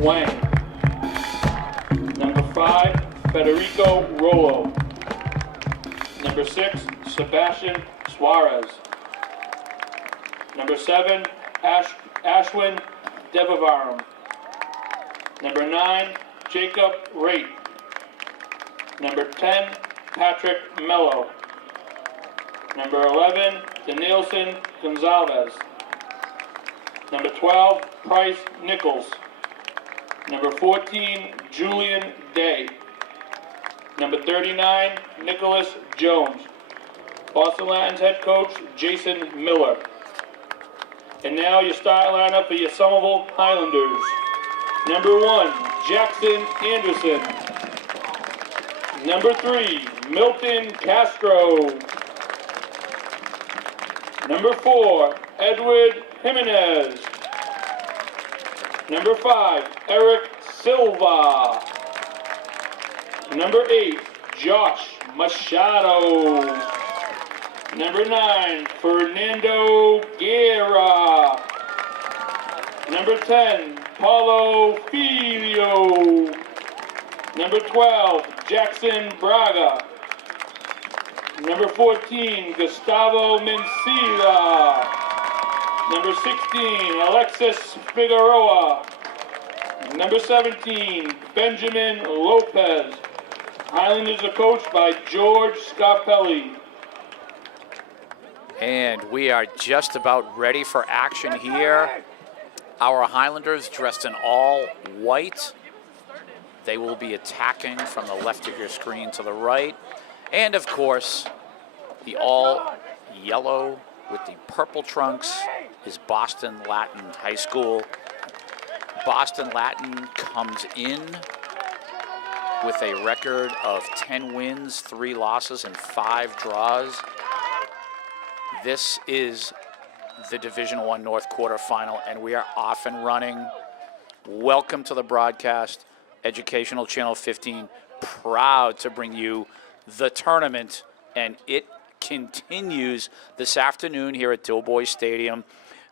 Wang. Number 5, Federico Rollo. Number 6, Sebastian Suarez. Number 7, Ashwin Devavaram. Number 9, Jacob Raitt. Number 10, Patrick Mello. Number 11, Denilson Gonzalez. Number 12, Price Nichols. Number 14, Julian Day. Number 39, Nicholas Jones. Boston Latin's head coach, Jason Miller. And now your starting lineup for your Somerville Highlanders. Number 1, Jackson Anderson. Number 3, Milton Castro. Number 4, Edward Jimenez. Number 5, Eric Silva. Number 8, Josh Machado. Number 9, Fernando Guerra. Number 10, Paulo Filio. Number 12, Jackson Braga. Number 14, Gustavo Mencila. Number 16, Alexis Figueroa. Number 17, Benjamin Lopez. Highlanders are coached by George Scarpelli. And we are just about ready for action here. Our Highlanders dressed in all white. They will be attacking from the left of your screen to the right. And of course, the all yellow with the purple trunks is Boston Latin High School. Boston Latin comes in with a record of 10 wins, 3 losses, and 5 draws. This is the Division I North quarterfinal, and we are off and running. Welcome to the broadcast. Educational Channel 15, proud to bring you the tournament, and it continues this afternoon here at Doughboy Stadium.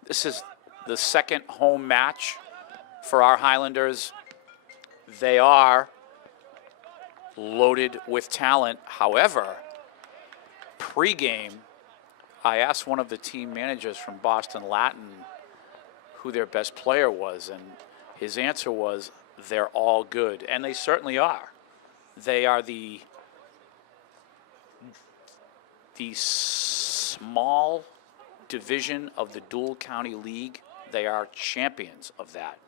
This is the second home match for our Highlanders. They are loaded with talent. However, pregame, I asked one of the team managers from Boston Latin who their best player was, and his answer was, they're all good, and they certainly are. They are the small division of the Dual County League. They are champions of that.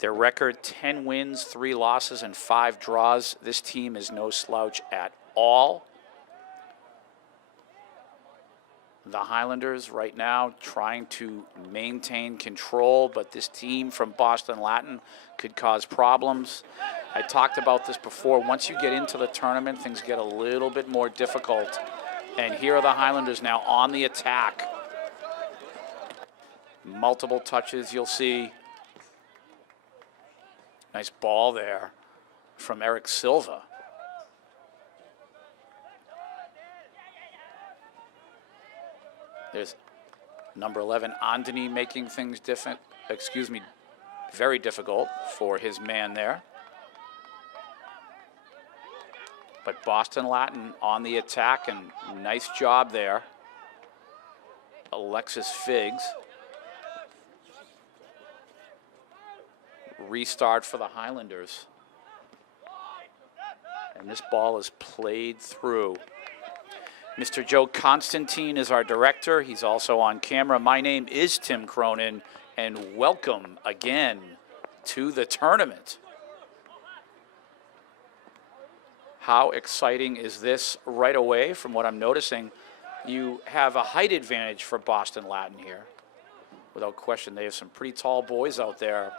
Their record, 10 wins, 3 losses, and 5 draws. This team is no slouch at all. The Highlanders right now trying to maintain control, but this team from Boston Latin could cause problems. I talked about this before. Once you get into the tournament, things get a little bit more difficult. And here are the Highlanders now on the attack. Multiple touches, you'll see. Nice ball there from Eric Silva. There's number 11, Andoni, making things very difficult for his man there. But Boston Latin on the attack, and nice job there. Alexis Figs. Restart for the Highlanders. And this ball is played through. Mr. Joe Constantine is our director. He's also on camera. My name is Tim Cronin, and welcome again to the tournament. How exciting is this right away? From what I'm noticing, you have a height advantage for Boston Latin here. Without question, they have some pretty tall boys out there.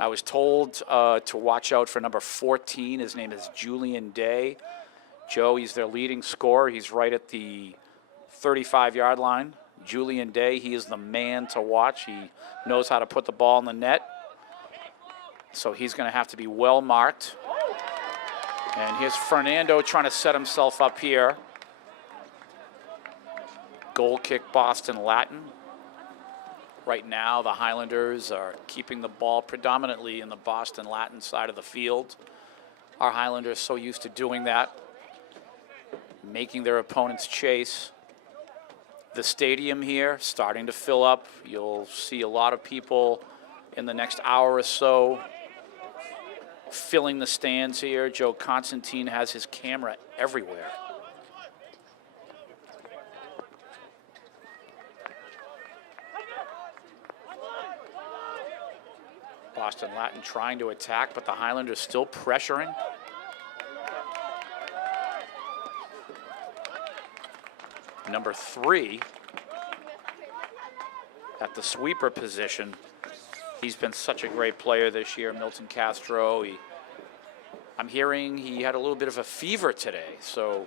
I was told to watch out for number 14. His name is Julian Day. Joe, he's their leading scorer. He's right at the 35-yard line. Julian Day, he is the man to watch. He knows how to put the ball in the net. So he's going to have to be well marked. And here's Fernando trying to set himself up here. Goal kick, Boston Latin. Right now, the Highlanders are keeping the ball predominantly in the Boston Latin side of the field. Our Highlanders so used to doing that, making their opponents chase. The stadium here starting to fill up. You'll see a lot of people in the next hour or so filling the stands here. Joe Constantine has his camera everywhere. Boston Latin trying to attack, but the Highlanders still pressuring. Number 3 at the sweeper position. He's been such a great player this year, Milton Castro. I'm hearing he had a little bit of a fever today, so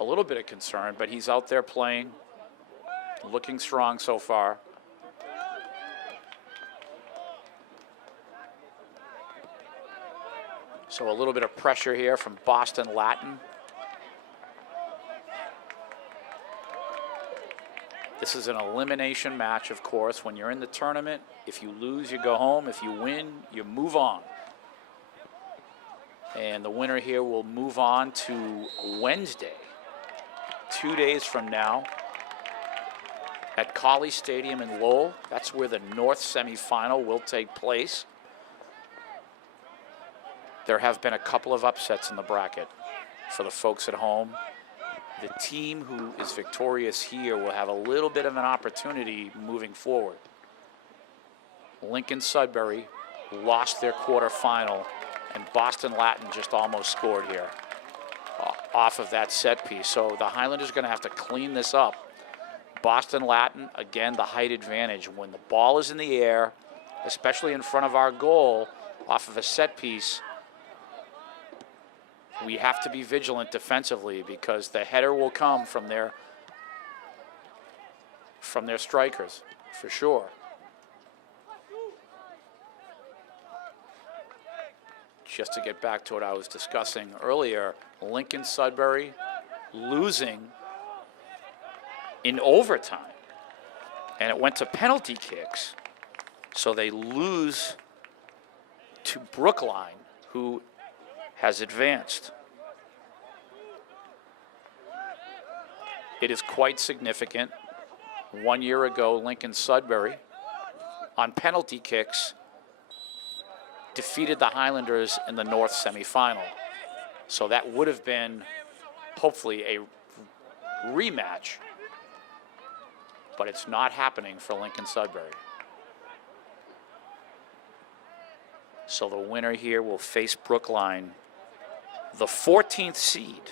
a little bit of concern, but he's out there playing, looking strong so far. So a little bit of pressure here from Boston Latin. This is an elimination match, of course. When you're in the tournament, if you lose, you go home. If you win, you move on. And the winner here will move on to Wednesday, 2 days from now, at Colley Stadium in Lowell. That's where the North semifinal will take place. There have been a couple of upsets in the bracket for the folks at home. The team who is victorious here will have a little bit of an opportunity moving forward. Lincoln Sudbury lost their quarterfinal, and Boston Latin just almost scored here off of that set piece. So the Highlanders are going to have to clean this up. Boston Latin, again, the height advantage. When the ball is in the air, especially in front of our goal, off of a set piece, we have to be vigilant defensively because the header will come from their strikers, for sure. Just to get back to what I was discussing earlier, Lincoln Sudbury losing in overtime, and it went to penalty kicks, so they lose to Brookline, who has advanced. It is quite significant. 1 year ago, Lincoln Sudbury, on penalty kicks, defeated the Highlanders in the North semifinal. So that would have been, hopefully, a rematch, but it's not happening for Lincoln Sudbury. So the winner here will face Brookline, the 14th seed.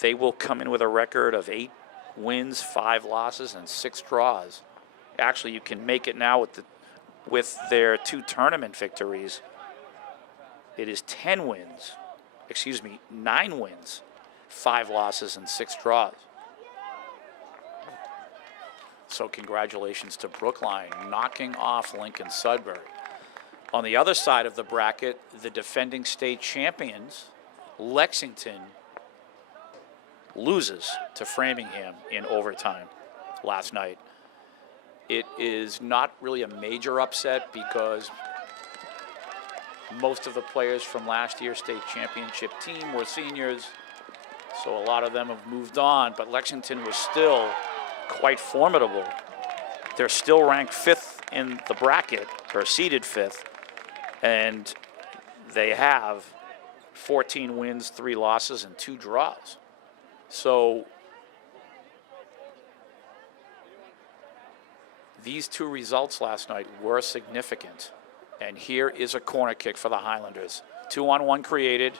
They will come in with a record of 8 wins, 5 losses, and 6 draws. Actually, you can make it now with their 2 tournament victories. It is 9 wins, 5 losses, and 6 draws. So congratulations to Brookline, knocking off Lincoln Sudbury. On the other side of the bracket, the defending state champions, Lexington, loses to Framingham in overtime last night. It is not really a major upset because most of the players from last year's state championship team were seniors, so a lot of them have moved on, but Lexington was still quite formidable. They're still ranked 5th in the bracket, or seeded 5th, and they have 14 wins, 3 losses, and 2 draws. So these 2 results last night were significant. And here is a corner kick for the Highlanders. 2-on-1 created.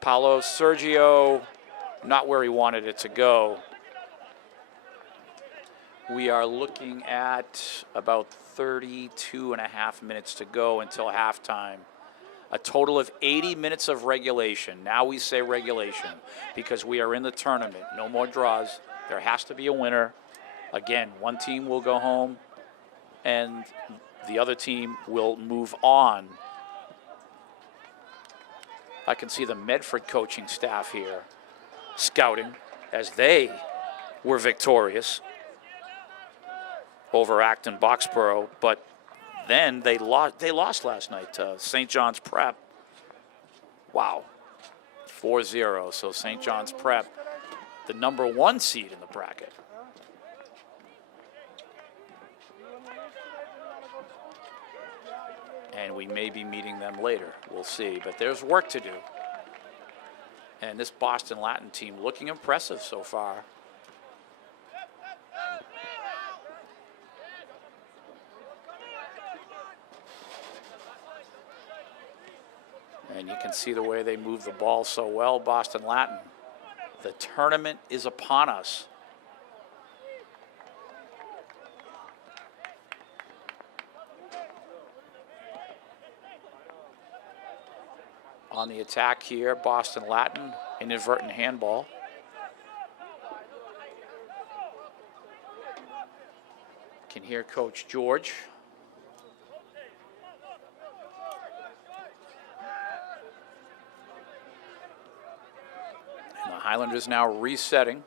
Paolo Sergio, not where he wanted it to go. We are looking at about 32.5 minutes to go until halftime. A total of 80 minutes of regulation. Now we say regulation because we are in the tournament. No more draws. There has to be a winner. Again, one team will go home and the other team will move on. I can see the Medford coaching staff here scouting as they were victorious. over Acton Boxborough, but then they lost last night to St. John's Prep. Wow, 4-0. So St. John's Prep, the #1 seed in the bracket. And we may be meeting them later. We'll see. But there's work to do. And this Boston Latin team looking impressive so far. And you can see the way they move the ball so well, Boston Latin. The tournament is upon us. On the attack here, Boston Latin, inadvertent handball. Can hear Coach George. And the Highlanders now resetting.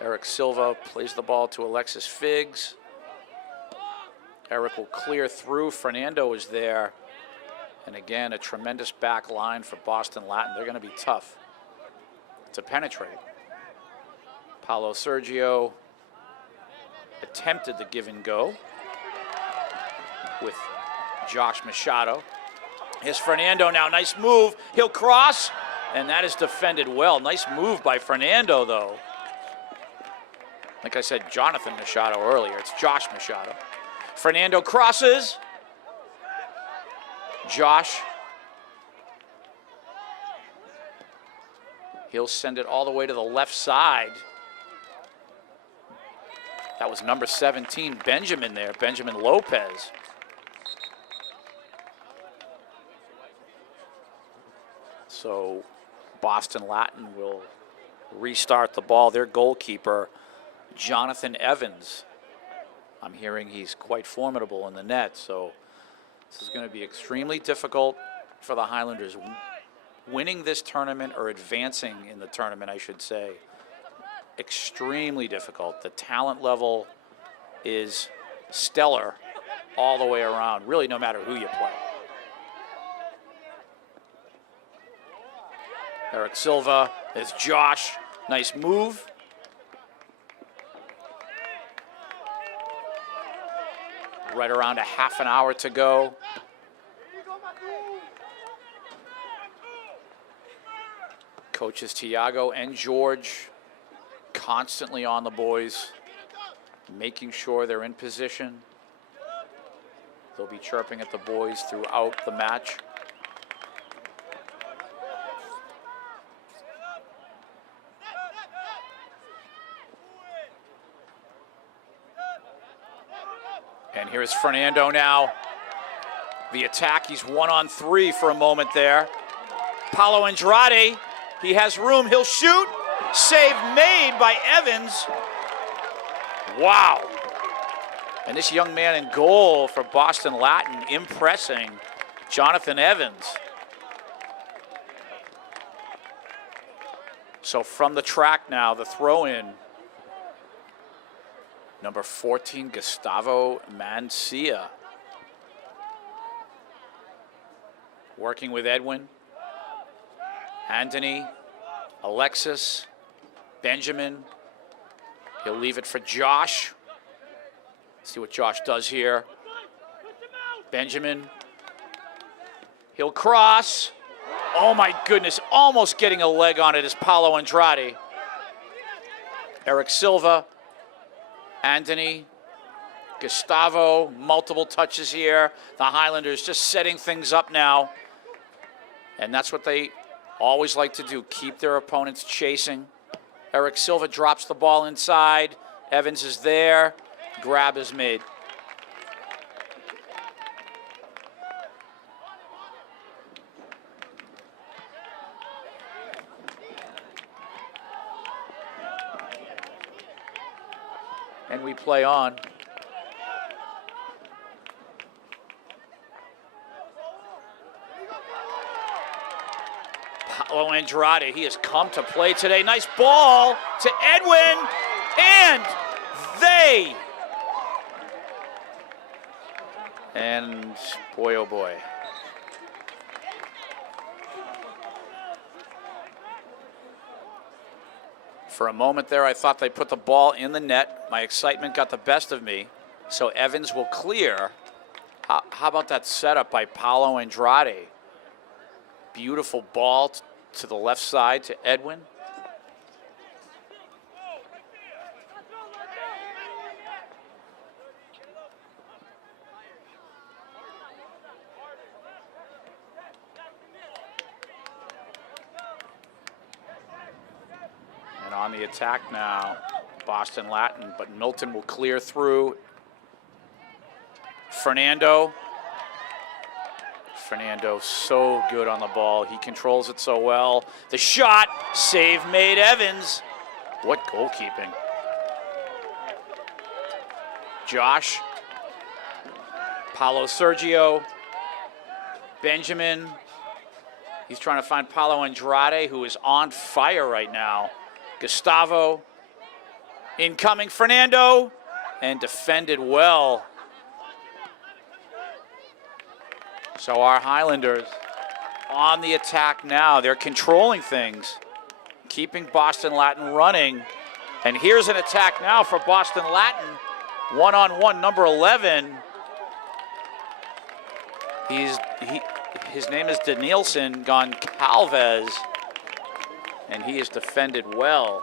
Eric Silva plays the ball to Alexis Figs. Eric will clear through. Fernando is there. And again, a tremendous back line for Boston Latin. They're going to be tough to penetrate. Paulo Sergio attempted the give and go with Josh Machado. Here's Fernando now, nice move. He'll cross, and that is defended well. Nice move by Fernando, though. Like I said, Jonathan Machado earlier. It's Josh Machado. Fernando crosses. Josh, he'll send it all the way to the left side. That was number 17, Benjamin there, Benjamin Lopez. So Boston Latin will restart the ball. Their goalkeeper, Jonathan Evans. I'm hearing he's quite formidable in the net, so this is going to be extremely difficult for the Highlanders. Winning this tournament, or advancing in the tournament, I should say, extremely difficult. The talent level is stellar all the way around, really no matter who you play. Eric Silva, there's Josh, nice move. Right around a half an hour to go. Coaches Tiago and George constantly on the boys, making sure they're in position. They'll be chirping at the boys throughout the match. And here's Fernando now. The attack, he's 1-on-3 for a moment there. Paulo Andrade, he has room, he'll shoot. Save made by Evans. Wow. And this young man in goal for Boston Latin, impressing Jonathan Evans. So from the track now, the throw-in. Number 14, Gustavo Mancia. Working with Edwin. Anthony, Alexis, Benjamin. He'll leave it for Josh. See what Josh does here. Benjamin. He'll cross. Oh my goodness, almost getting a leg on it is Paulo Andrade. Eric Silva. Anthony, Gustavo, multiple touches here. The Highlanders just setting things up now. And that's what they always like to do, keep their opponents chasing. Eric Silva drops the ball inside. Evans is there. Grab is made. And we play on. Paulo Andrade, he has come to play today. Nice ball to Edwin. And And boy, oh boy. For a moment there, I thought they put the ball in the net. My excitement got the best of me. So Evans will clear. How about that setup by Paulo Andrade? Beautiful ball to the left side to Edwin. And on the attack now, Boston Latin, but Milton will clear through. Fernando so good on the ball. He controls it so well. The shot, save made Evans. What goalkeeping. Josh, Paulo Sergio, Benjamin. He's trying to find Paulo Andrade, who is on fire right now. Gustavo, incoming Fernando, and defended well. So our Highlanders on the attack now. They're controlling things, keeping Boston Latin running. And here's an attack now for Boston Latin. One-on-one, number 11. His name is Danielson Goncalves, and he is defended well.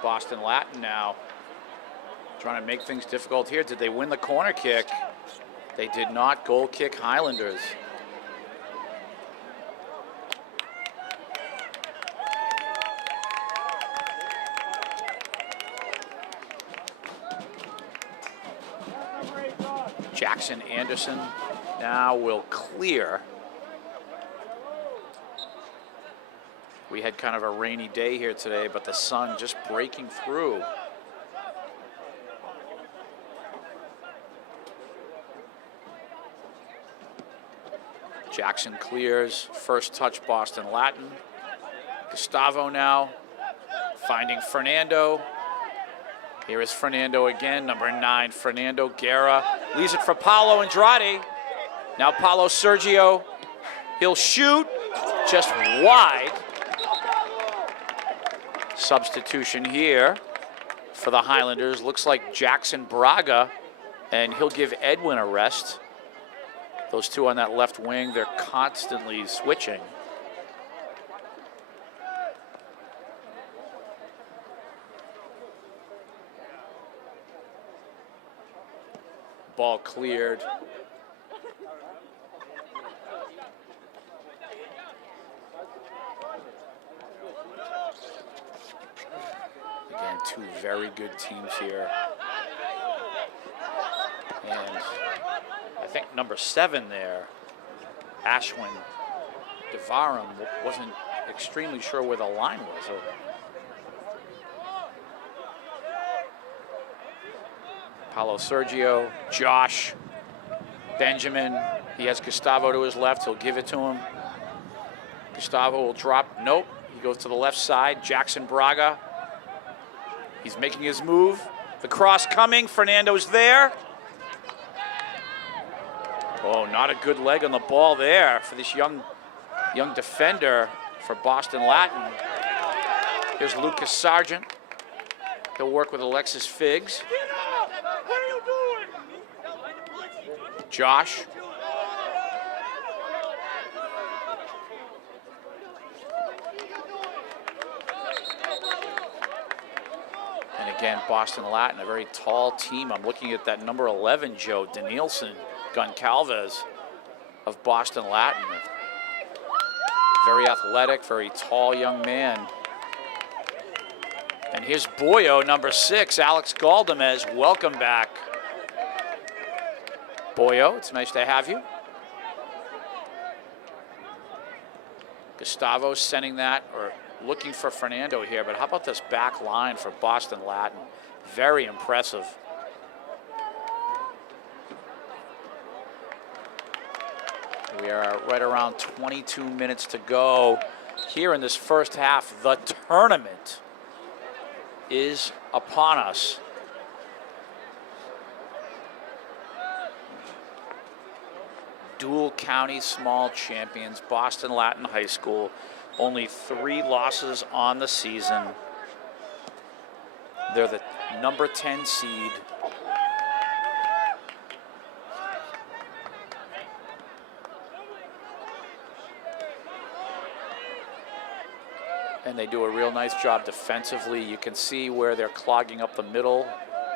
Boston Latin now trying to make things difficult here. Did they win the corner kick? They did not. Goal kick Highlanders. Jackson Anderson now will clear. We had kind of a rainy day here today, but the sun just breaking through. Jackson clears. First touch, Boston Latin. Gustavo now finding Fernando. Here is Fernando again, number 9, Fernando Guerra. Leaves it for Paulo Andrade. Now Paulo Sergio. He'll shoot just wide. Substitution here for the Highlanders. Looks like Jackson Braga, and he'll give Edwin a rest. Those two on that left wing, they're constantly switching. Ball cleared. Again, two very good teams here. And I think number 7 there, Ashwin Devaram, wasn't extremely sure where the line was. Paulo Sergio, Josh, Benjamin. He has Gustavo to his left. He'll give it to him. Gustavo will drop. Nope. He goes to the left side. Jackson Braga. He's making his move. The cross coming. Fernando's there. Oh, not a good leg on the ball there for this young defender for Boston Latin. Here's Lucas Sargent. He'll work with Alexis Figs. Josh. And again, Boston Latin, a very tall team. I'm looking at that number 11, Joe Danielson Goncalves of Boston Latin. Very athletic, very tall young man. And here's Boyo, number 6, Alex Galdamez. Welcome back. Boyo, it's nice to have you. Gustavo sending that, or looking for Fernando here, but how about this back line for Boston Latin? Very impressive. We are right around 22 minutes to go here in this first half. The tournament is upon us. Dual county small champions, Boston Latin High School. Only 3 losses on the season. They're the number 10 seed. And they do a real nice job defensively. You can see where they're clogging up the middle,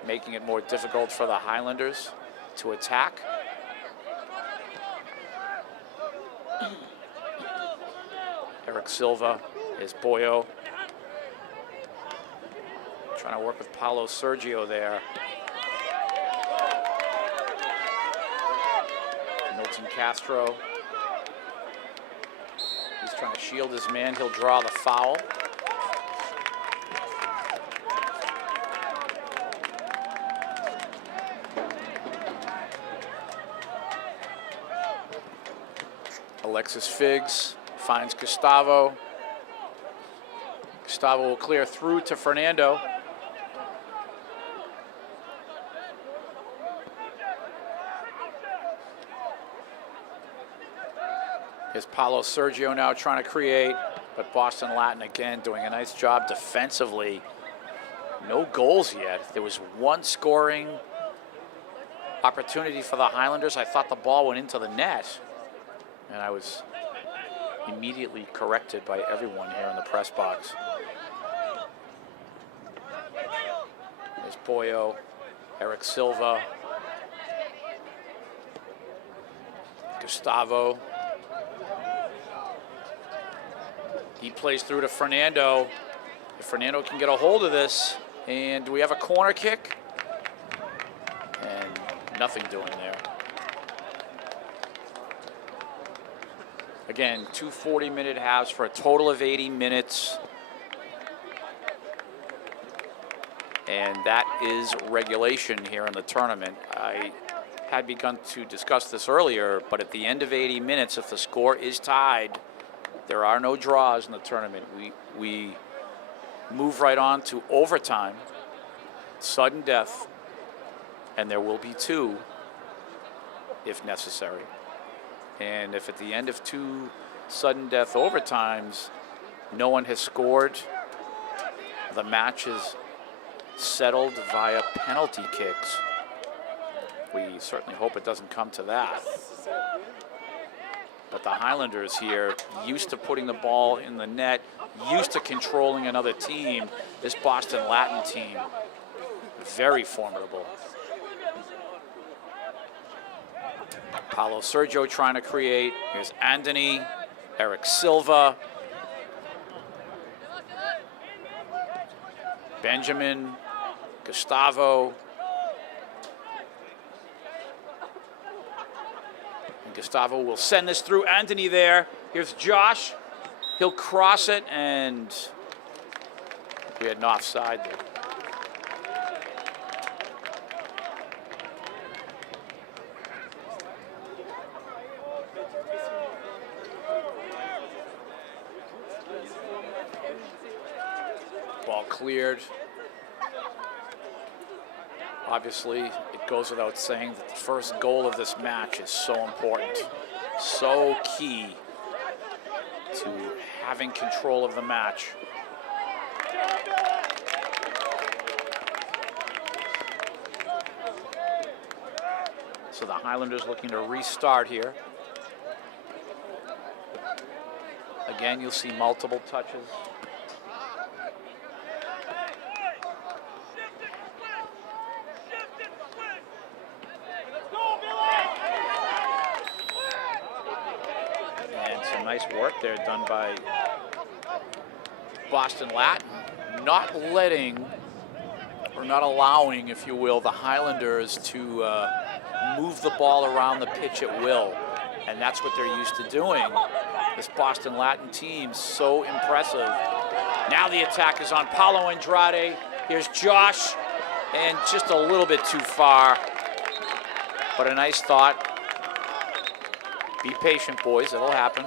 making it more difficult for the Highlanders to attack. Eric Silva is Boyo. Trying to work with Paulo Sergio there. Milton Castro. He's trying to shield his man. He'll draw the foul. Alexis Figs finds Gustavo. Gustavo will clear through to Fernando. Here's Paulo Sergio now trying to create, but Boston Latin again doing a nice job defensively. No goals yet. There was one scoring opportunity for the Highlanders. I thought the ball went into the net, and I was immediately corrected by everyone here in the press box. There's Boyo, Eric Silva, Gustavo. He plays through to Fernando. If Fernando can get a hold of this, and do we have a corner kick? And nothing doing there. Again, 2 40-minute halves for a total of 80 minutes. And that is regulation here in the tournament. I had begun to discuss this earlier, but at the end of 80 minutes, if the score is tied, there are no draws in the tournament. We move right on to overtime, sudden death, and there will be 2 if necessary. And if at the end of 2 sudden death overtimes, no one has scored, the match is settled via penalty kicks. We certainly hope it doesn't come to that. But the Highlanders here, used to putting the ball in the net, used to controlling another team. This Boston Latin team, very formidable. Paulo Sergio trying to create. Here's Anthony, Eric Silva, Benjamin, Gustavo. Gustavo will send this through. Anthony there. Here's Josh. He'll cross it, and we had an offside there. Ball cleared. Obviously, it goes without saying that the first goal of this match is so important, so key to having control of the match. So the Highlanders looking to restart here. Again, you'll see multiple touches. Nice work there done by Boston Latin, not letting, or not allowing, if you will, the Highlanders to move the ball around the pitch at will. And that's what they're used to doing. This Boston Latin team, so impressive. Now the attack is on Paulo Andrade. Here's Josh, and just a little bit too far, but a nice thought. Be patient, boys. It'll happen.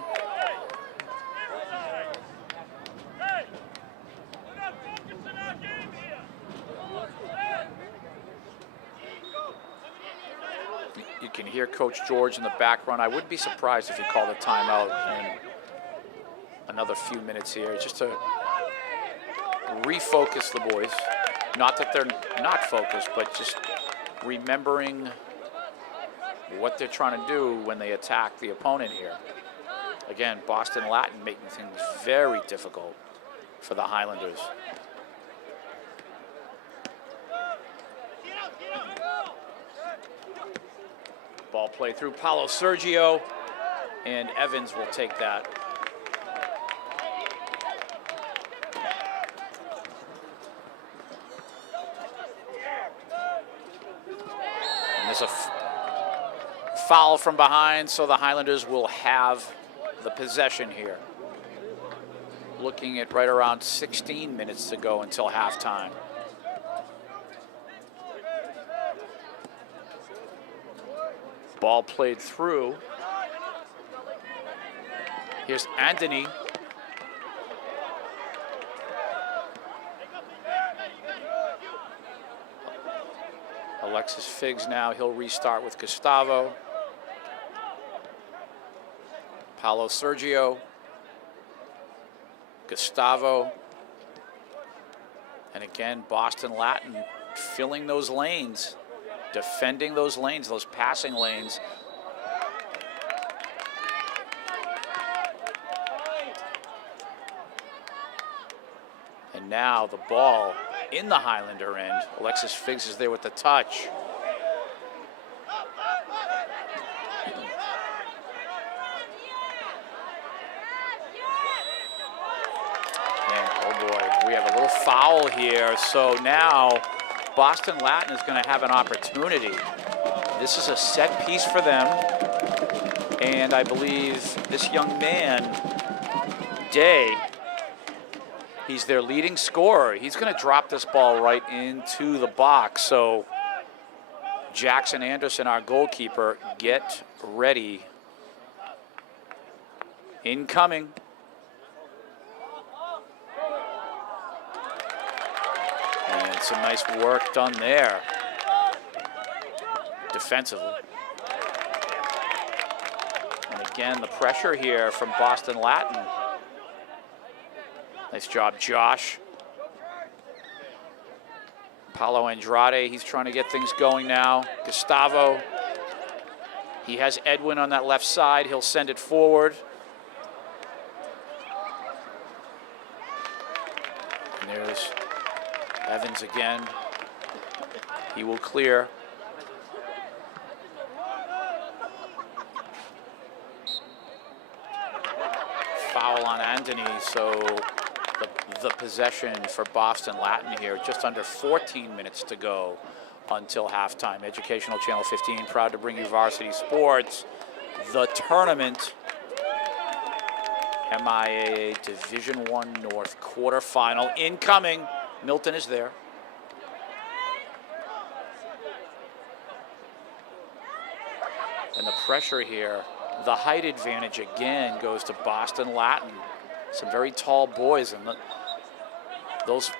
You can hear Coach George in the background. I wouldn't be surprised if he called a timeout in another few minutes here, just to refocus the boys. Not that they're not focused, but just remembering what they're trying to do when they attack the opponent here. Again, Boston Latin making things very difficult for the Highlanders. Ball play through Paulo Sergio, and Evans will take that. And there's a foul from behind, so the Highlanders will have the possession here. Looking at right around 16 minutes to go until halftime. Ball played through. Here's Anthony. Alexis Figs now, he'll restart with Gustavo. Paulo Sergio. Gustavo. And again, Boston Latin filling those lanes, defending those lanes, those passing lanes. And now the ball in the Highlander end. Alexis Figs is there with the touch. And oh boy, we have a little foul here. So now Boston Latin is going to have an opportunity. This is a set piece for them. And I believe this young man, Day, he's their leading scorer. He's going to drop this ball right into the box. So Jackson Anderson, our goalkeeper, get ready. Incoming. And some nice work done there defensively. And again, the pressure here from Boston Latin. Nice job, Josh. Paulo Andrade, he's trying to get things going now. Gustavo. He has Edwin on that left side. He'll send it forward. And there's Evans again. He will clear. Foul on Anthony, so the possession for Boston Latin here, just under 14 minutes to go until halftime. Educational Channel 15, proud to bring you Varsity Sports. The tournament, MIAA Division I North quarterfinal incoming. Milton is there. And the pressure here, the height advantage again goes to Boston Latin. Some very tall boys, and those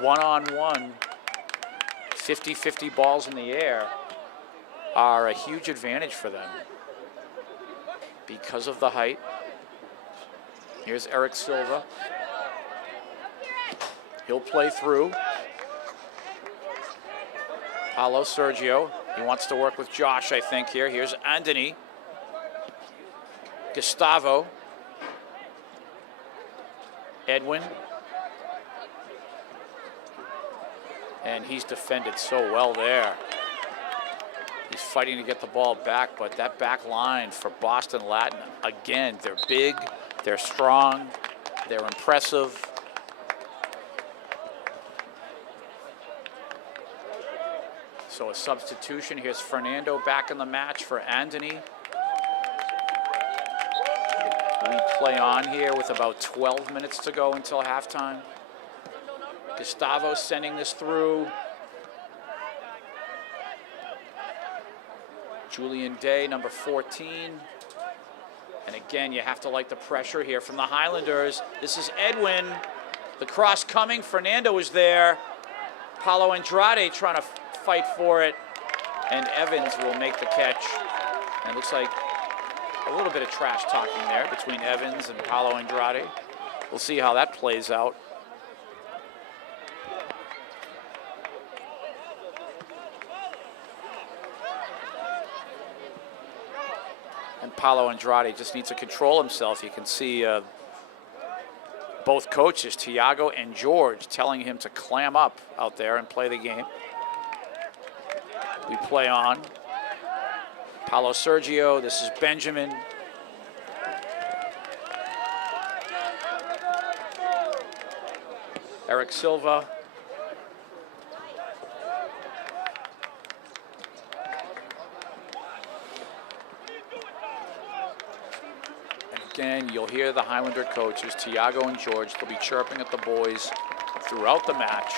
one-on-one 50-50 balls in the air are a huge advantage for them because of the height. Here's Eric Silva. He'll play through. Paulo Sergio. He wants to work with Josh, I think, here. Here's Anthony. Gustavo. Edwin. And he's defended so well there. He's fighting to get the ball back, but that back line for Boston Latin, again, they're big, they're strong, they're impressive. So a substitution. Here's Fernando back in the match for Anthony. We play on here with about 12 minutes to go until halftime. Gustavo sending this through. Julian Day, number 14. And again, you have to like the pressure here from the Highlanders. This is Edwin. The cross coming. Fernando is there. Paulo Andrade trying to fight for it. And Evans will make the catch. And it looks like a little bit of trash talking there between Evans and Paulo Andrade. We'll see how that plays out. And Paulo Andrade just needs to control himself. You can see both coaches, Tiago and George, telling him to clam up out there and play the game. We play on. Paulo Sergio, this is Benjamin. Eric Silva. And again, you'll hear the Highlander coaches, Tiago and George, they'll be chirping at the boys throughout the match.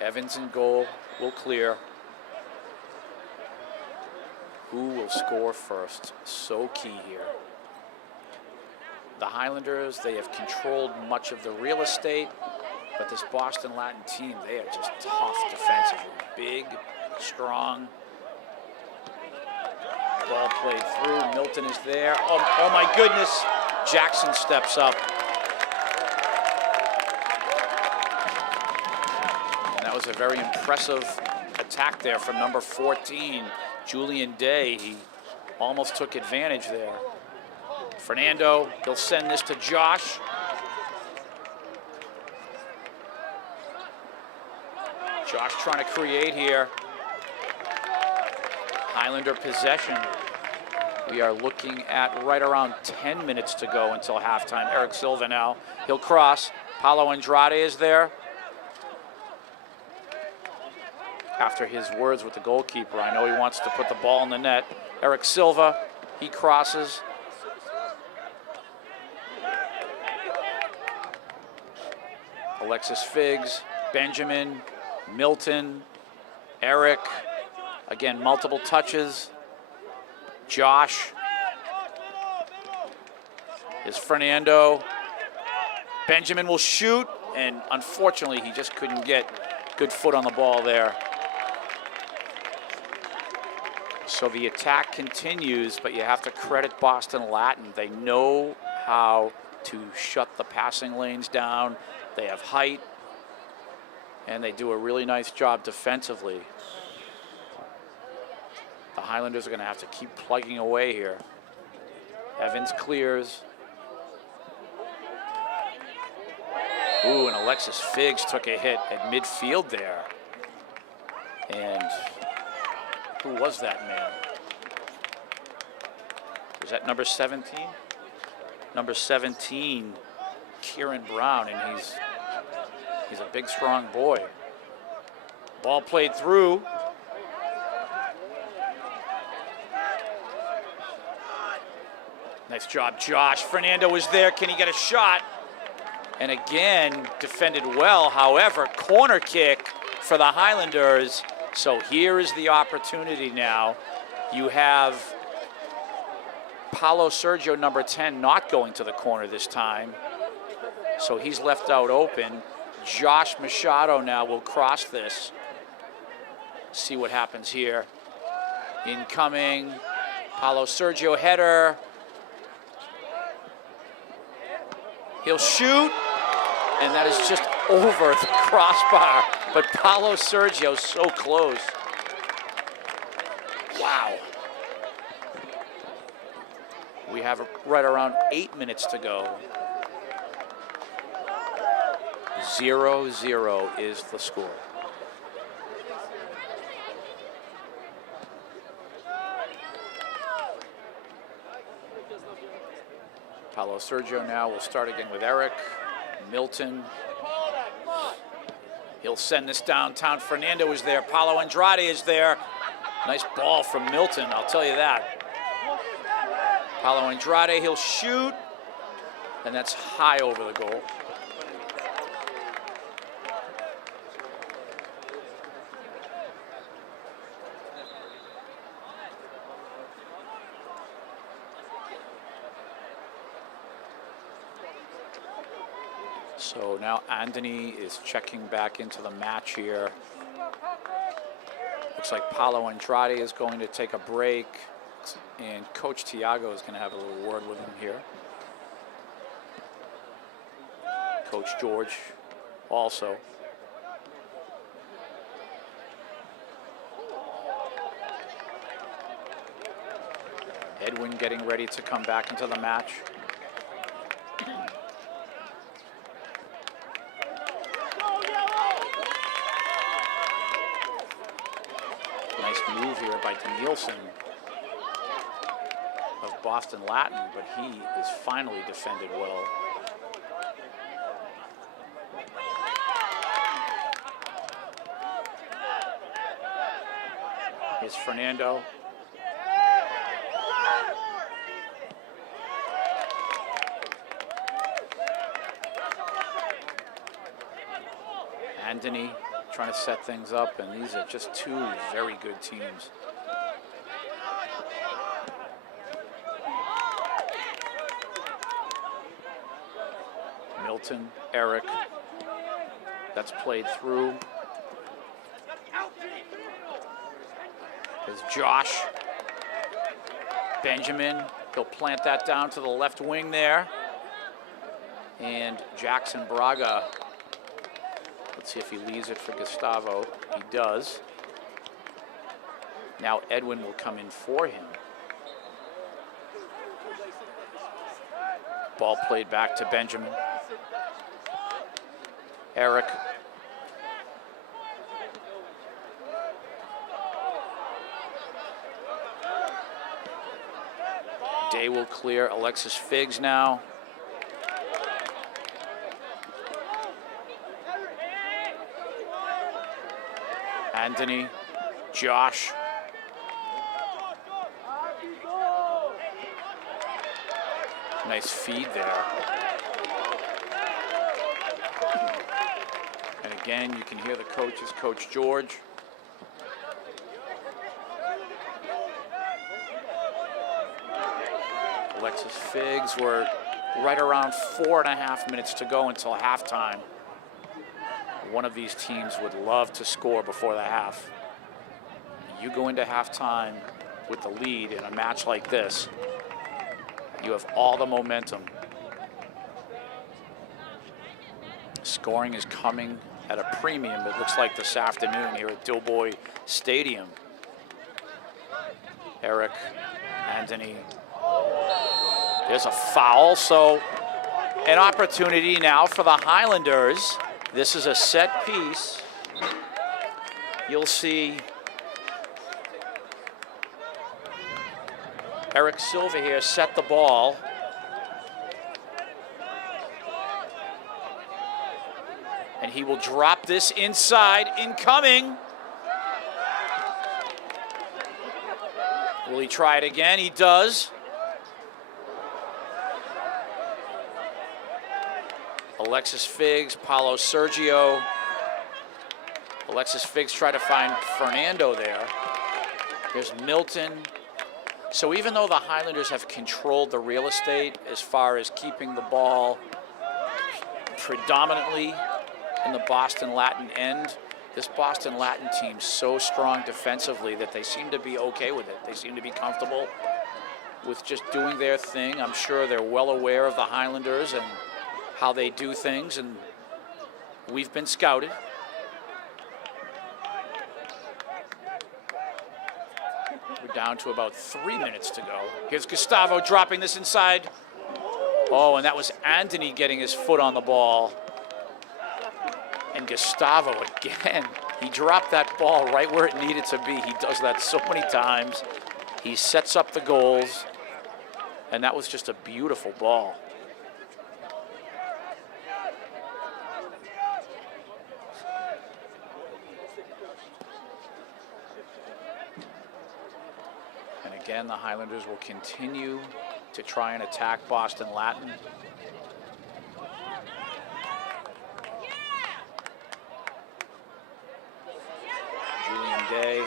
Evans in goal will clear. Who will score first? So key here. The Highlanders, they have controlled much of the real estate, but this Boston Latin team, they are just tough defensively. Big, strong. Ball played through. Milton is there. Oh my goodness. Jackson steps up. And that was a very impressive attack there from number 14. Julian Day, he almost took advantage there. Fernando, he'll send this to Josh. Josh trying to create here. Highlander possession. We are looking at right around 10 minutes to go until halftime. Eric Silva now, he'll cross. Paulo Andrade is there. After his words with the goalkeeper, I know he wants to put the ball in the net. Eric Silva, he crosses. Alexis Figs, Benjamin, Milton, Eric. Again, multiple touches. Josh. Is Fernando. Benjamin will shoot, and unfortunately, he just couldn't get good foot on the ball there. So the attack continues, but you have to credit Boston Latin. They know how to shut the passing lanes down. They have height, and they do a really nice job defensively. The Highlanders are going to have to keep plugging away here. Evans clears. Ooh, and Alexis Figs took a hit at midfield there. And who was that man? Was that number 17? Number 17, Kieran Brown, and he's a big, strong boy. Ball played through. Nice job, Josh. Fernando was there. Can he get a shot? And again, defended well. However, corner kick for the Highlanders. So here is the opportunity now. You have Paulo Sergio, number 10, not going to the corner this time. So he's left out open. Josh Machado now will cross this. See what happens here. Incoming. Paulo Sergio header. He'll shoot, and that is just over the crossbar. But Paulo Sergio so close. Wow. We have right around 8 minutes to go. 0-0 is the score. Paulo Sergio now will start again with Eric. Milton. He'll send this downtown. Fernando is there. Paulo Andrade is there. Nice ball from Milton, I'll tell you that. Paulo Andrade, he'll shoot. And that's high over the goal. So now Anthony is checking back into the match here. Looks like Paulo Andrade is going to take a break, and Coach Tiago is going to have a little word with him here. Coach George also. Edwin getting ready to come back into the match. Nice move here by Danielson of Boston Latin, but he is finally defended well. Here's Fernando. Anthony trying to set things up, and these are just two very good teams. Milton, Eric, that's played through. There's Josh. Benjamin, he'll plant that down to the left wing there. And Jackson Braga, let's see if he leaves it for Gustavo. He does. Now Edwin will come in for him. Ball played back to Benjamin. Eric. Day will clear. Alexis Figs now. Anthony, Josh. Nice feed there. And again, you can hear the coaches, Coach George. Alexis Figs, we're right around 4.5 minutes to go until halftime. One of these teams would love to score before the half. You go into halftime with the lead in a match like this, you have all the momentum. Scoring is coming at a premium, it looks like this afternoon here at Doughboy Stadium. Eric, Anthony. There's a foul, so an opportunity now for the Highlanders. This is a set piece. You'll see Eric Silva here set the ball. And he will drop this inside, incoming. Will he try it again? He does. Alexis Figs, Paulo Sergio. Alexis Figs tried to find Fernando there. Here's Milton. So even though the Highlanders have controlled the real estate as far as keeping the ball predominantly in the Boston Latin end, this Boston Latin team's so strong defensively that they seem to be okay with it. They seem to be comfortable with just doing their thing. I'm sure they're well aware of the Highlanders and how they do things, and we've been scouted. We're down to about 3 minutes to go. Here's Gustavo dropping this inside. Oh, and that was Anthony getting his foot on the ball. And Gustavo again, he dropped that ball right where it needed to be. He does that so many times. He sets up the goals, and that was just a beautiful ball. Again, the Highlanders will continue to try and attack Boston Latin. Julian Day,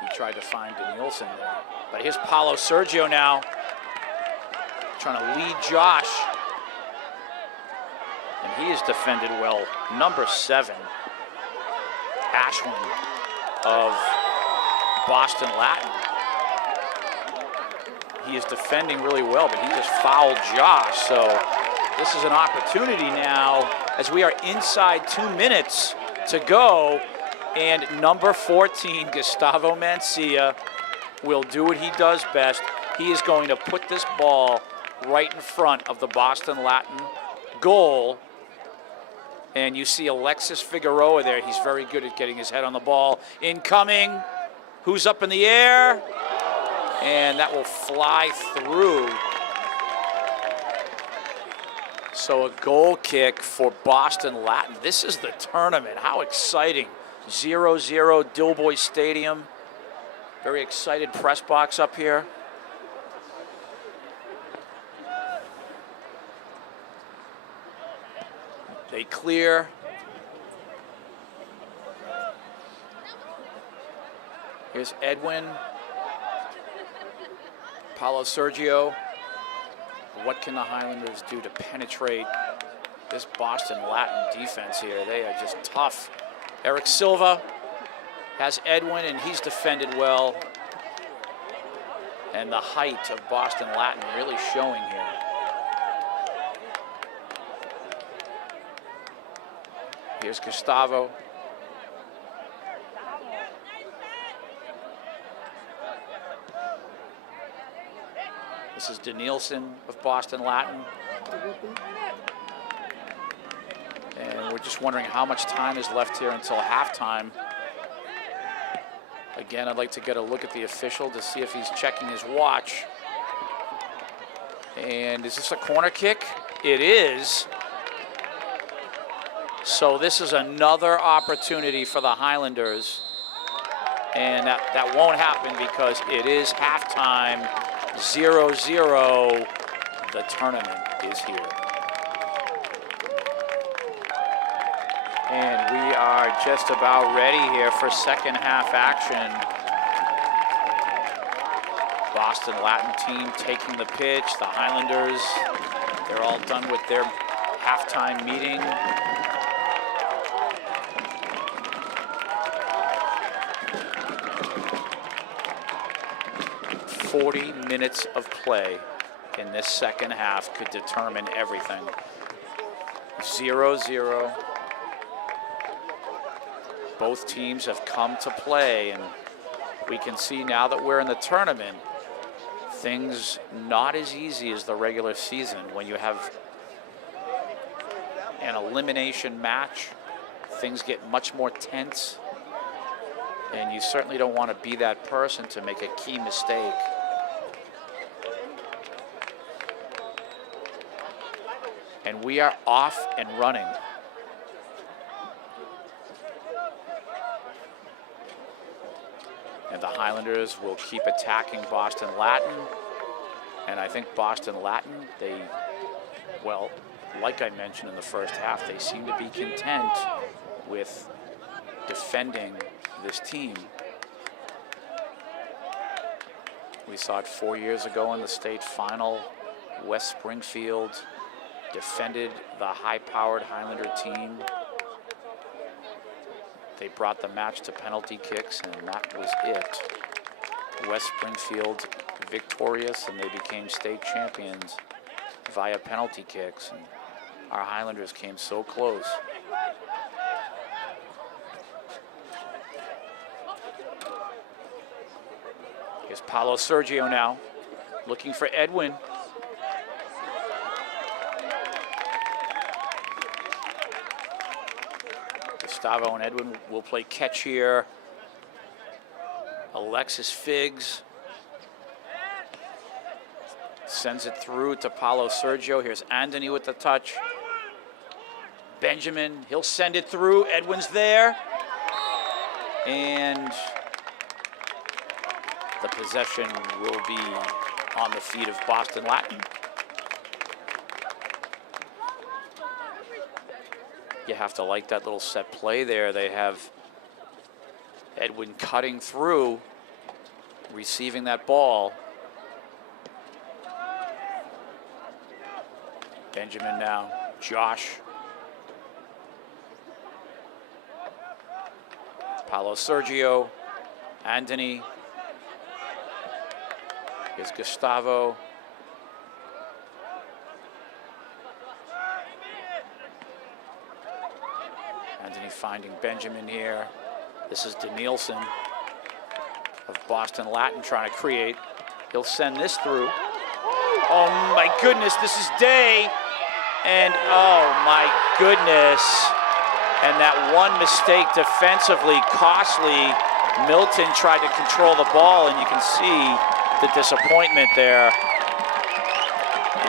he tried to find Danielson there. But here's Paulo Sergio now, trying to lead Josh. And he is defended well. Number 7, Ashwin of Boston Latin. He is defending really well, but he just fouled Josh. So this is an opportunity now as we are inside 2 minutes to go. And number 14, Gustavo Mancia, will do what he does best. He is going to put this ball right in front of the Boston Latin goal. And you see Alexis Figueroa there. He's very good at getting his head on the ball. Incoming. Who's up in the air? And that will fly through. So a goal kick for Boston Latin. This is the tournament. How exciting. 0-0 Dilboy Stadium. Very excited press box up here. They clear. Here's Edwin. Paulo Sergio. What can the Highlanders do to penetrate this Boston Latin defense here? They are just tough. Eric Silva has Edwin, and he's defended well. And the height of Boston Latin really showing here. Here's Gustavo. This is Danielson of Boston Latin. And we're just wondering how much time is left here until halftime. Again, I'd like to get a look at the official to see if he's checking his watch. And is this a corner kick? It is. So this is another opportunity for the Highlanders. And that won't happen because it is halftime. 0-0. The tournament is here. And we are just about ready here for second half action. Boston Latin team taking the pitch. The Highlanders, they're all done with their halftime meeting. "40 minutes of play in this second half could determine everything." 0-0. Both teams have come to play, and we can see now that we're in the tournament, things not as easy as the regular season. When you have an elimination match, things get much more tense, and you certainly don't want to be that person to make a key mistake. And we are off and running. And the Highlanders will keep attacking Boston Latin. And I think Boston Latin, they, well, like I mentioned in the first half, they seem to be content with defending this team. We saw it 4 years ago in the state final. West Springfield defended the high-powered Highlander team. They brought the match to penalty kicks, and that was it. West Springfield victorious, and they became state champions via penalty kicks, and our Highlanders came so close. Here's Paulo Sergio now, looking for Edwin. Gustavo and Edwin will play catch here. Alexis Figs sends it through to Paulo Sergio. Here's Anthony with the touch. Benjamin, he'll send it through. Edwin's there. And the possession will be on the feet of Boston Latin. You have to like that little set play there. They have Edwin cutting through, receiving that ball. Benjamin now. Josh Paulo Sergio, Anthony. Here's Gustavo. Anthony finding Benjamin here. This is Danielson of Boston Latin trying to create. He'll send this through. Oh my goodness, this is Day. And oh my goodness. And that one mistake defensively, costly. Milton tried to control the ball, and you can see the disappointment there.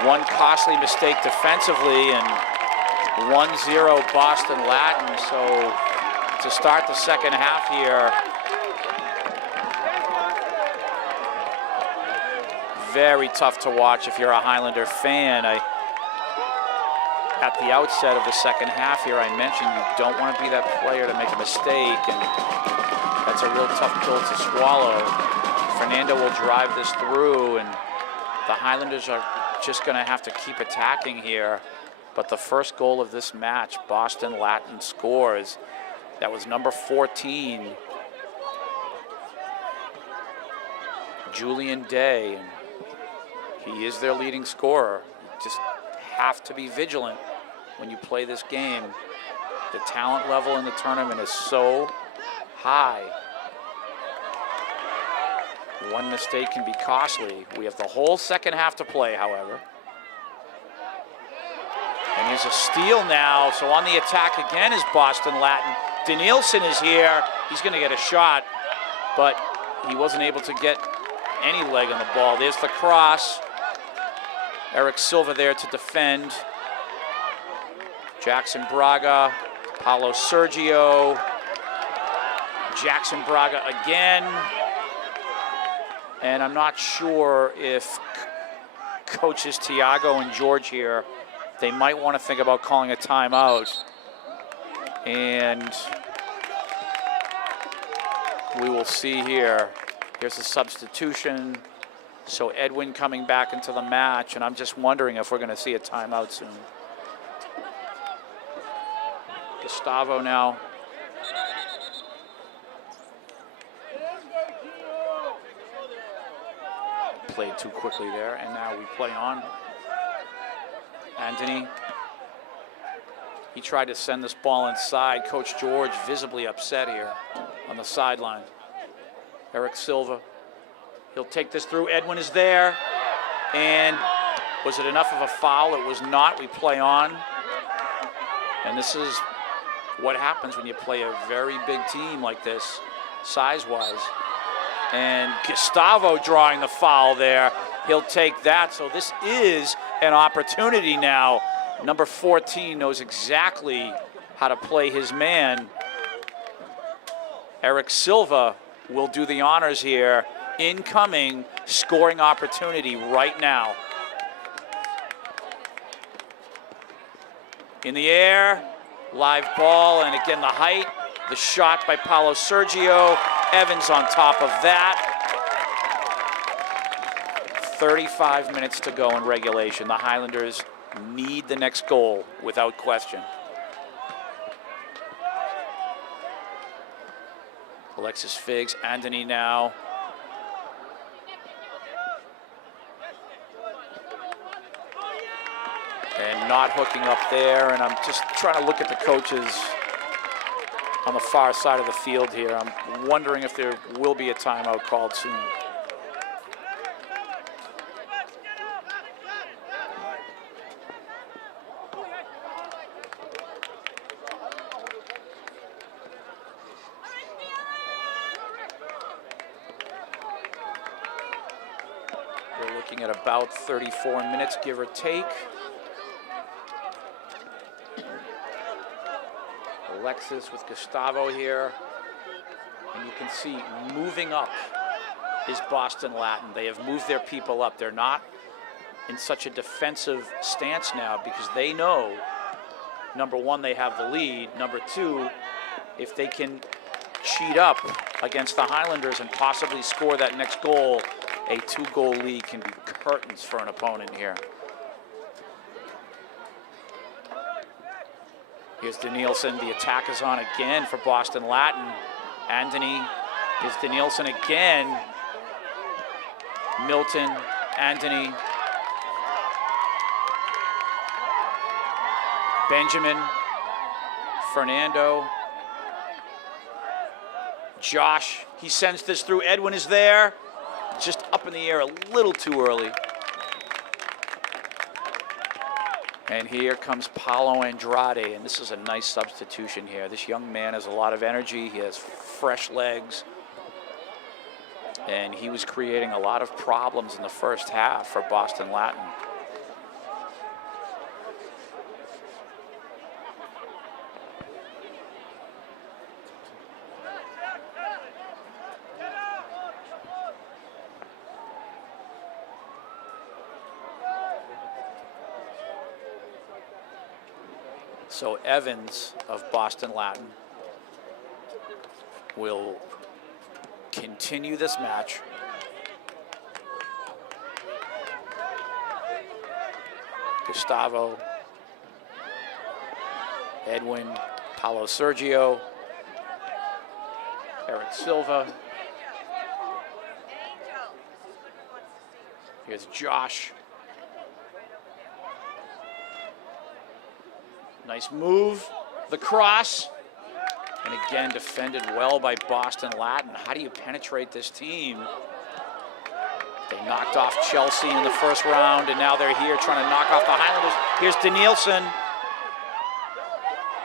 One costly mistake defensively, and 1-0 Boston Latin. So to start the second half here, very tough to watch if you're a Highlander fan. At the outset of the second half here, I mentioned you don't want to be that player to make a mistake, and that's a real tough pill to swallow. Fernando will drive this through, and the Highlanders are just going to have to keep attacking here. But the first goal of this match, Boston Latin scores. That was number 14, Julian Day, and he is their leading scorer. You just have to be vigilant when you play this game. The talent level in the tournament is so high. One mistake can be costly. We have the whole second half to play, however. And here's a steal now. So on the attack again is Boston Latin. Danielson is here. He's going to get a shot, but he wasn't able to get any leg on the ball. There's the cross. Eric Silva there to defend. Jackson Braga, Paulo Sergio. Jackson Braga again. And I'm not sure if coaches Tiago and George here, they might want to think about calling a timeout. And we will see here. Here's a substitution. So Edwin coming back into the match, and I'm just wondering if we're going to see a timeout soon. Gustavo now. Played too quickly there, and now we play on. Anthony. He tried to send this ball inside. Coach George visibly upset here on the sideline. Eric Silva. He'll take this through. Edwin is there. And was it enough of a foul? It was not. We play on. And this is what happens when you play a very big team like this, size-wise. And Gustavo drawing the foul there. He'll take that. So this is an opportunity now. Number 14 knows exactly how to play his man. Eric Silva will do the honors here. Incoming scoring opportunity right now. In the air, live ball, and again the height, the shot by Paulo Sergio. Evans on top of that. 35 minutes to go in regulation. The Highlanders need the next goal without question. Alexis Figs, Anthony now. And not hooking up there, and I'm just trying to look at the coaches on the far side of the field here. I'm wondering if there will be a timeout called soon. We're looking at about 34 minutes, give or take. Alexis with Gustavo here, and you can see moving up is Boston Latin. They have moved their people up. They're not in such a defensive stance now because they know, number one, they have the lead. Number two, if they can cheat up against the Highlanders and possibly score that next goal, a 2-goal lead can be curtains for an opponent here. Here's Danielson. The attack is on again for Boston Latin. Anthony is Danielson again. Milton, Anthony, Benjamin, Fernando, Josh. He sends this through. Edwin is there. Just up in the air a little too early. And here comes Paulo Andrade, and this is a nice substitution here. This young man has a lot of energy. He has fresh legs. And he was creating a lot of problems in the first half for Boston Latin. So Evans of Boston Latin will continue this match. Gustavo, Edwin, Paulo Sergio, Eric Silva. Here's Josh. Nice move, the cross, and again defended well by Boston Latin. How do you penetrate this team? They knocked off Chelsea in the first round, and now they're here trying to knock off the Highlanders. Here's Danielson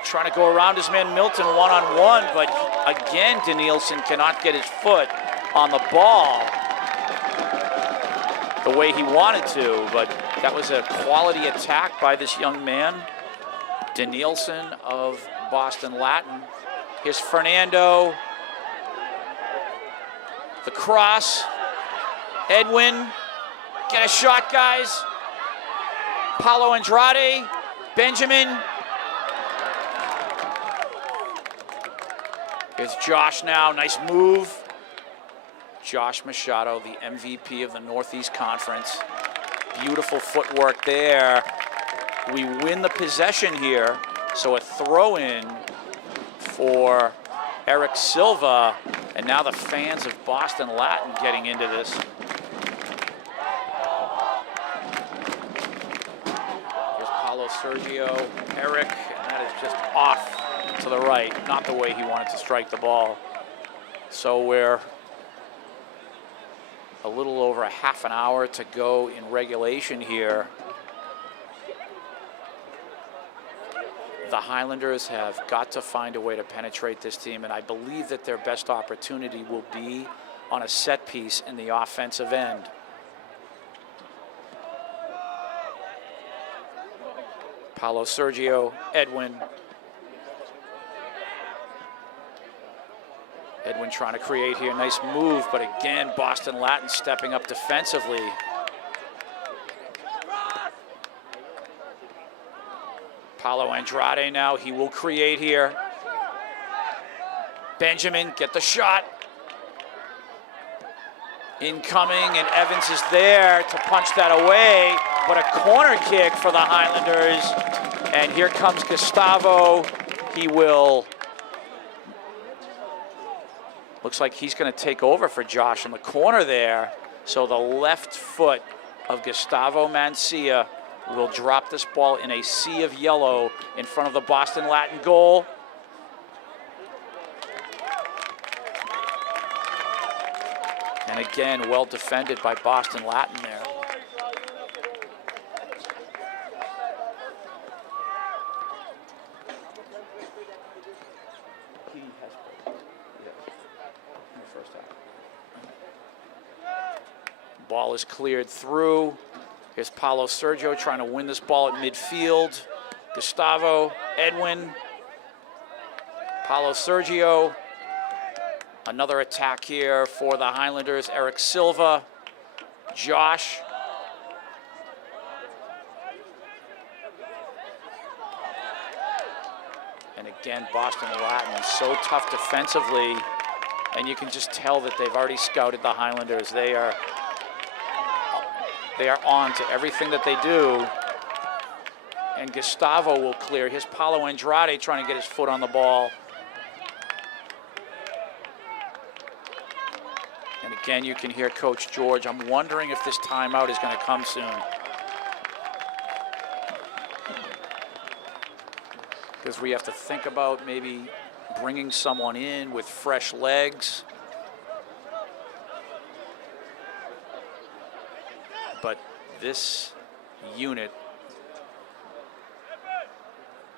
trying to go around his man Milton one-on-one, but again, Danielson cannot get his foot on the ball the way he wanted to, but that was a quality attack by this young man. Danielson of Boston Latin. Here's Fernando. The cross. Edwin. Get a shot, guys. Paulo Andrade. Benjamin. Here's Josh now. Nice move. Josh Machado, the MVP of the Northeast Conference. Beautiful footwork there. We win the possession here, so a throw-in for Eric Silva, and now the fans of Boston Latin getting into this. Here's Paulo Sergio, Eric, and that is just off to the right, not the way he wanted to strike the ball. So we're a little over a half an hour to go in regulation here. The Highlanders have got to find a way to penetrate this team, and I believe that their best opportunity will be on a set piece in the offensive end. Paulo Sergio, Edwin. Edwin trying to create here, nice move, but again, Boston Latin stepping up defensively. Paulo Andrade now, he will create here. Benjamin, get the shot. Incoming, and Evans is there to punch that away, but a corner kick for the Highlanders. And here comes Gustavo. He will, looks like he's gonna take over for Josh in the corner there. So the left foot of Gustavo Mancia will drop this ball in a sea of yellow in front of the Boston Latin goal. And again, well defended by Boston Latin there. He has played, in the first half. Ball is cleared through. Here's Paulo Sergio trying to win this ball at midfield. Gustavo, Edwin, Paulo Sergio. Another attack here for the Highlanders. Eric Silva, Josh. And again, Boston Latin is so tough defensively, and you can just tell that they've already scouted the Highlanders. They are on to everything that they do. And Gustavo will clear. Here's Paulo Andrade trying to get his foot on the ball. And again, you can hear Coach George. I'm wondering if this timeout is going to come soon. Because we have to think about maybe bringing someone in with fresh legs. But this unit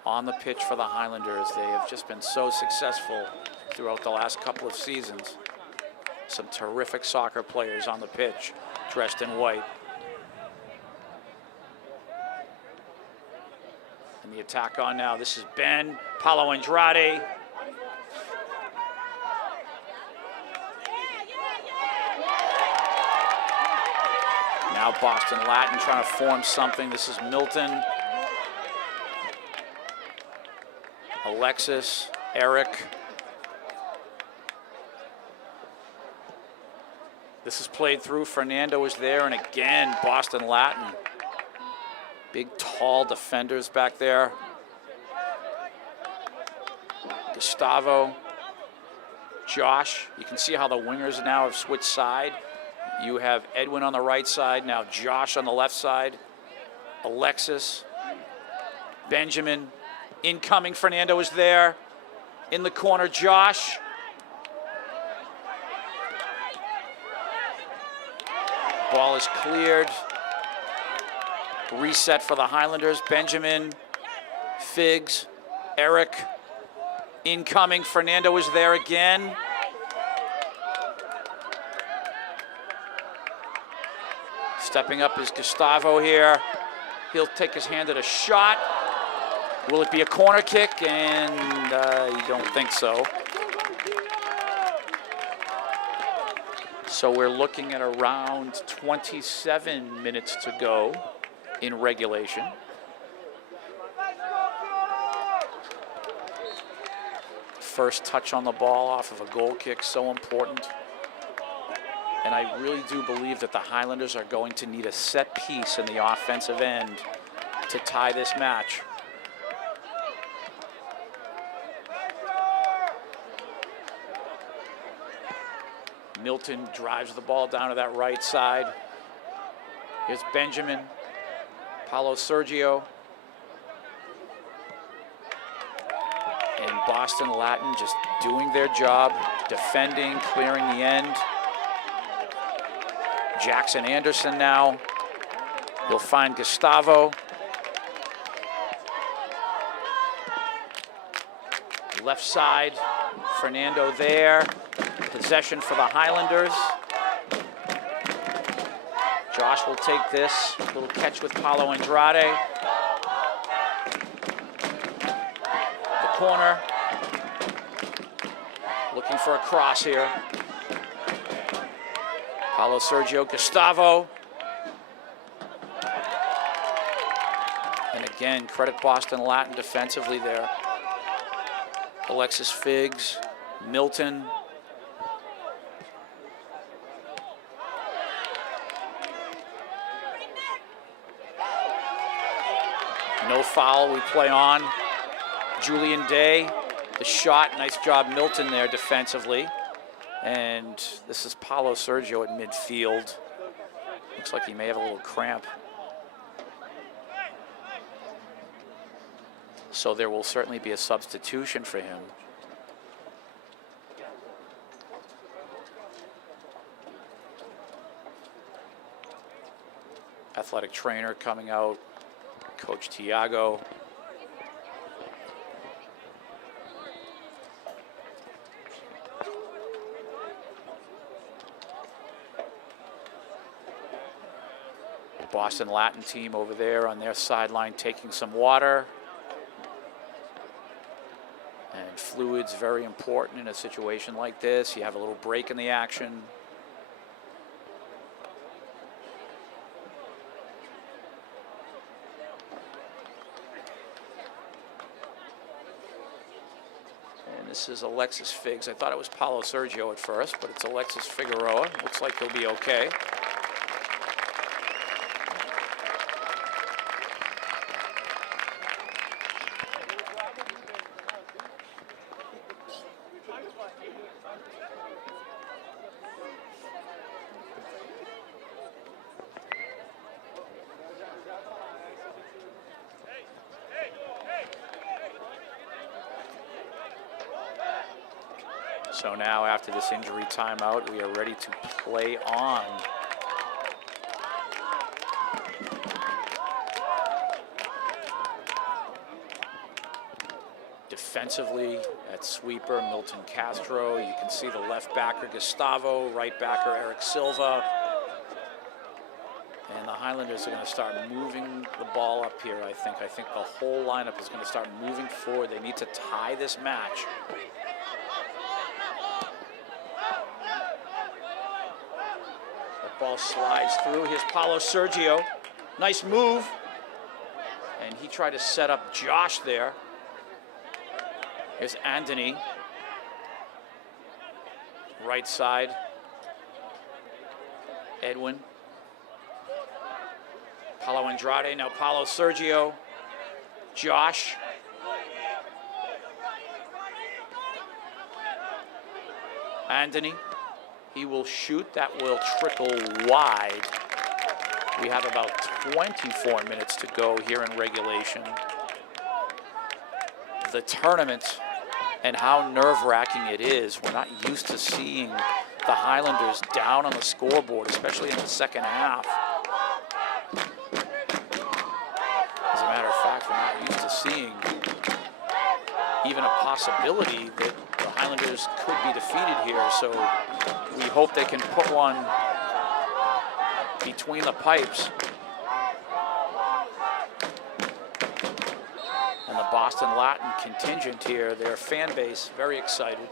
on the pitch for the Highlanders, they have just been so successful throughout the last couple of seasons. Some terrific soccer players on the pitch, dressed in white. And the attack on now. This is Ben, Paulo Andrade. Now Boston Latin trying to form something. This is Milton. Alexis, Eric. This is played through. Fernando is there, and again, Boston Latin. Big, tall defenders back there. Gustavo, Josh. You can see how the wingers now have switched side. You have Edwin on the right side, now Josh on the left side. Alexis, Benjamin, incoming, Fernando is there. In the corner, Josh. Ball is cleared. Reset for the Highlanders. Benjamin, Figs, Eric. Incoming, Fernando is there again. Stepping up is Gustavo here. He'll take his hand at a shot. Will it be a corner kick? And you don't think so. So we're looking at around 27 minutes to go in regulation. First touch on the ball off of a goal kick, so important. And I really do believe that the Highlanders are going to need a set piece in the offensive end to tie this match. Milton drives the ball down to that right side. Here's Benjamin, Paulo Sergio. And Boston Latin just doing their job, defending, clearing the end. Jackson Anderson now. He'll find Gustavo. Left side, Fernando there. Possession for the Highlanders. Josh will take this. Little catch with Paulo Andrade. The corner. Looking for a cross here. Paulo Sergio, Gustavo. And again, credit Boston Latin defensively there. Alexis Figs, Milton. No foul, we play on. Julian Day, the shot, nice job Milton there defensively. And this is Paulo Sergio at midfield. Looks like he may have a little cramp. So there will certainly be a substitution for him. Athletic trainer coming out, Coach Tiago. Boston Latin team over there on their sideline taking some water. And fluid's very important in a situation like this. You have a little break in the action. And this is Alexis Figs. I thought it was Paulo Sergio at first, but it's Alexis Figueroa. Looks like he'll be okay. So now after this injury timeout, we are ready to play on. Defensively at sweeper, Milton Castro. You can see the left backer, Gustavo, right backer, Eric Silva. And the Highlanders are going to start moving the ball up here, I think. I think the whole lineup is going to start moving forward. They need to tie this match. The ball slides through. Here's Paulo Sergio. Nice move. And he tried to set up Josh there. Here's Anthony. Right side. Edwin. Paulo Andrade, now Paulo Sergio. Josh. Anthony. He will shoot. That will trickle wide. We have about 24 minutes to go here in regulation. The tournament and how nerve-wracking it is. We're not used to seeing the Highlanders down on the scoreboard, especially in the second half. As a matter of fact, we're not used to seeing even a possibility that the Highlanders could be defeated here. So we hope they can put one between the pipes. And the Boston Latin contingent here, their fan base, very excited.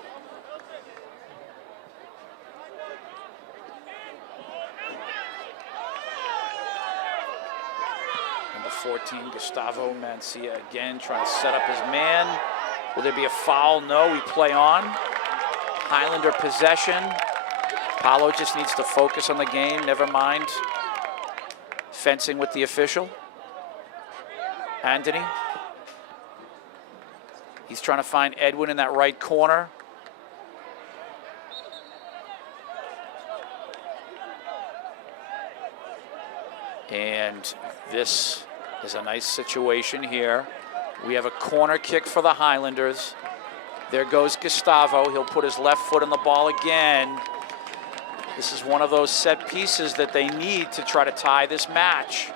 Number 14, Gustavo Mancia again trying to set up his man. Will there be a foul? No, we play on. Highlander possession. Paulo just needs to focus on the game, never mind fencing with the official. Anthony. He's trying to find Edwin in that right corner. And this is a nice situation here. We have a corner kick for the Highlanders. There goes Gustavo. He'll put his left foot on the ball again. This is one of those set pieces that they need to try to tie this match.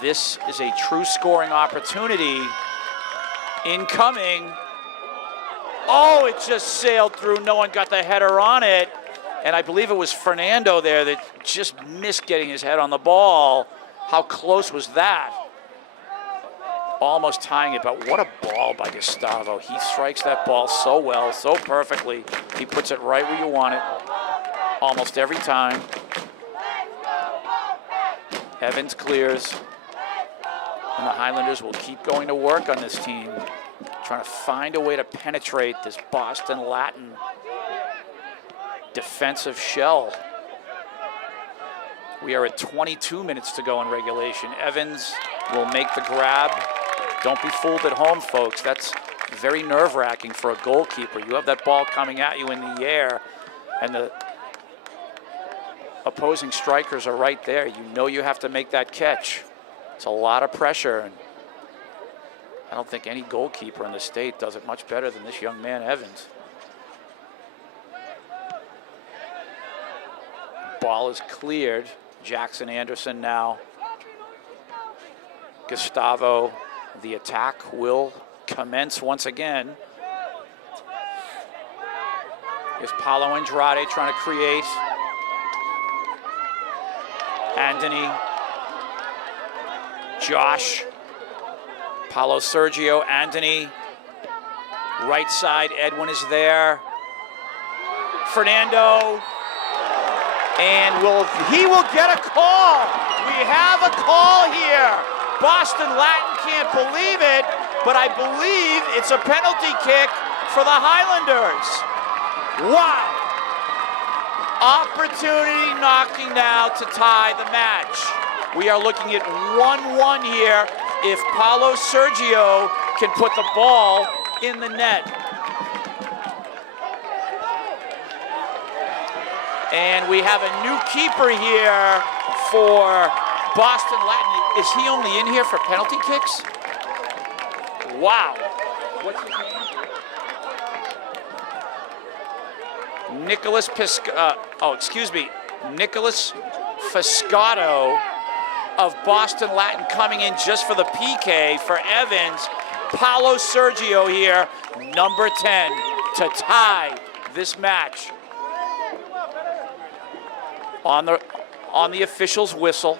This is a true scoring opportunity. Incoming. Oh, it just sailed through. No one got the header on it. And I believe it was Fernando there that just missed getting his head on the ball. How close was that? Almost tying it, but what a ball by Gustavo. He strikes that ball so well, so perfectly. He puts it right where you want it, almost every time. Evans clears. And the Highlanders will keep going to work on this team, trying to find a way to penetrate this Boston Latin defensive shell. We are at 22 minutes to go in regulation. Evans will make the grab. Don't be fooled at home, folks. That's very nerve-wracking for a goalkeeper. You have that ball coming at you in the air, and the opposing strikers are right there. You know you have to make that catch. It's a lot of pressure, and I don't think any goalkeeper in the state does it much better than this young man, Evans. Ball is cleared. Jackson Anderson now. Gustavo, the attack will commence once again. Here's Paulo Andrade trying to create. Anthony. Josh. Paulo Sergio, Anthony. Right side, Edwin is there. Fernando. And he will get a call. We have a call here. Boston Latin can't believe it, but I believe it's a penalty kick for the Highlanders. Wow. Opportunity knocking now to tie the match. We are looking at 1-1 here if Paulo Sergio can put the ball in the net. And we have a new keeper here for Boston Latin. Is he only in here for penalty kicks? Wow. What's his name? Nicholas Fiscato of Boston Latin coming in just for the PK for Evans. Paulo Sergio here, number 10, to tie this match. On the official's whistle.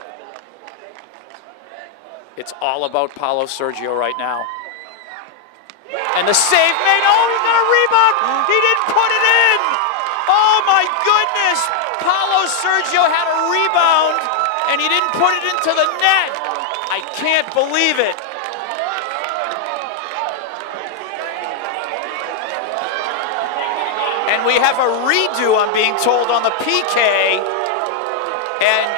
It's all about Paulo Sergio right now. And the save made, oh, he got a rebound! He didn't put it in! Oh my goodness! Paulo Sergio had a rebound and he didn't put it into the net. I can't believe it. And we have a redo, I'm being told, on the PK. And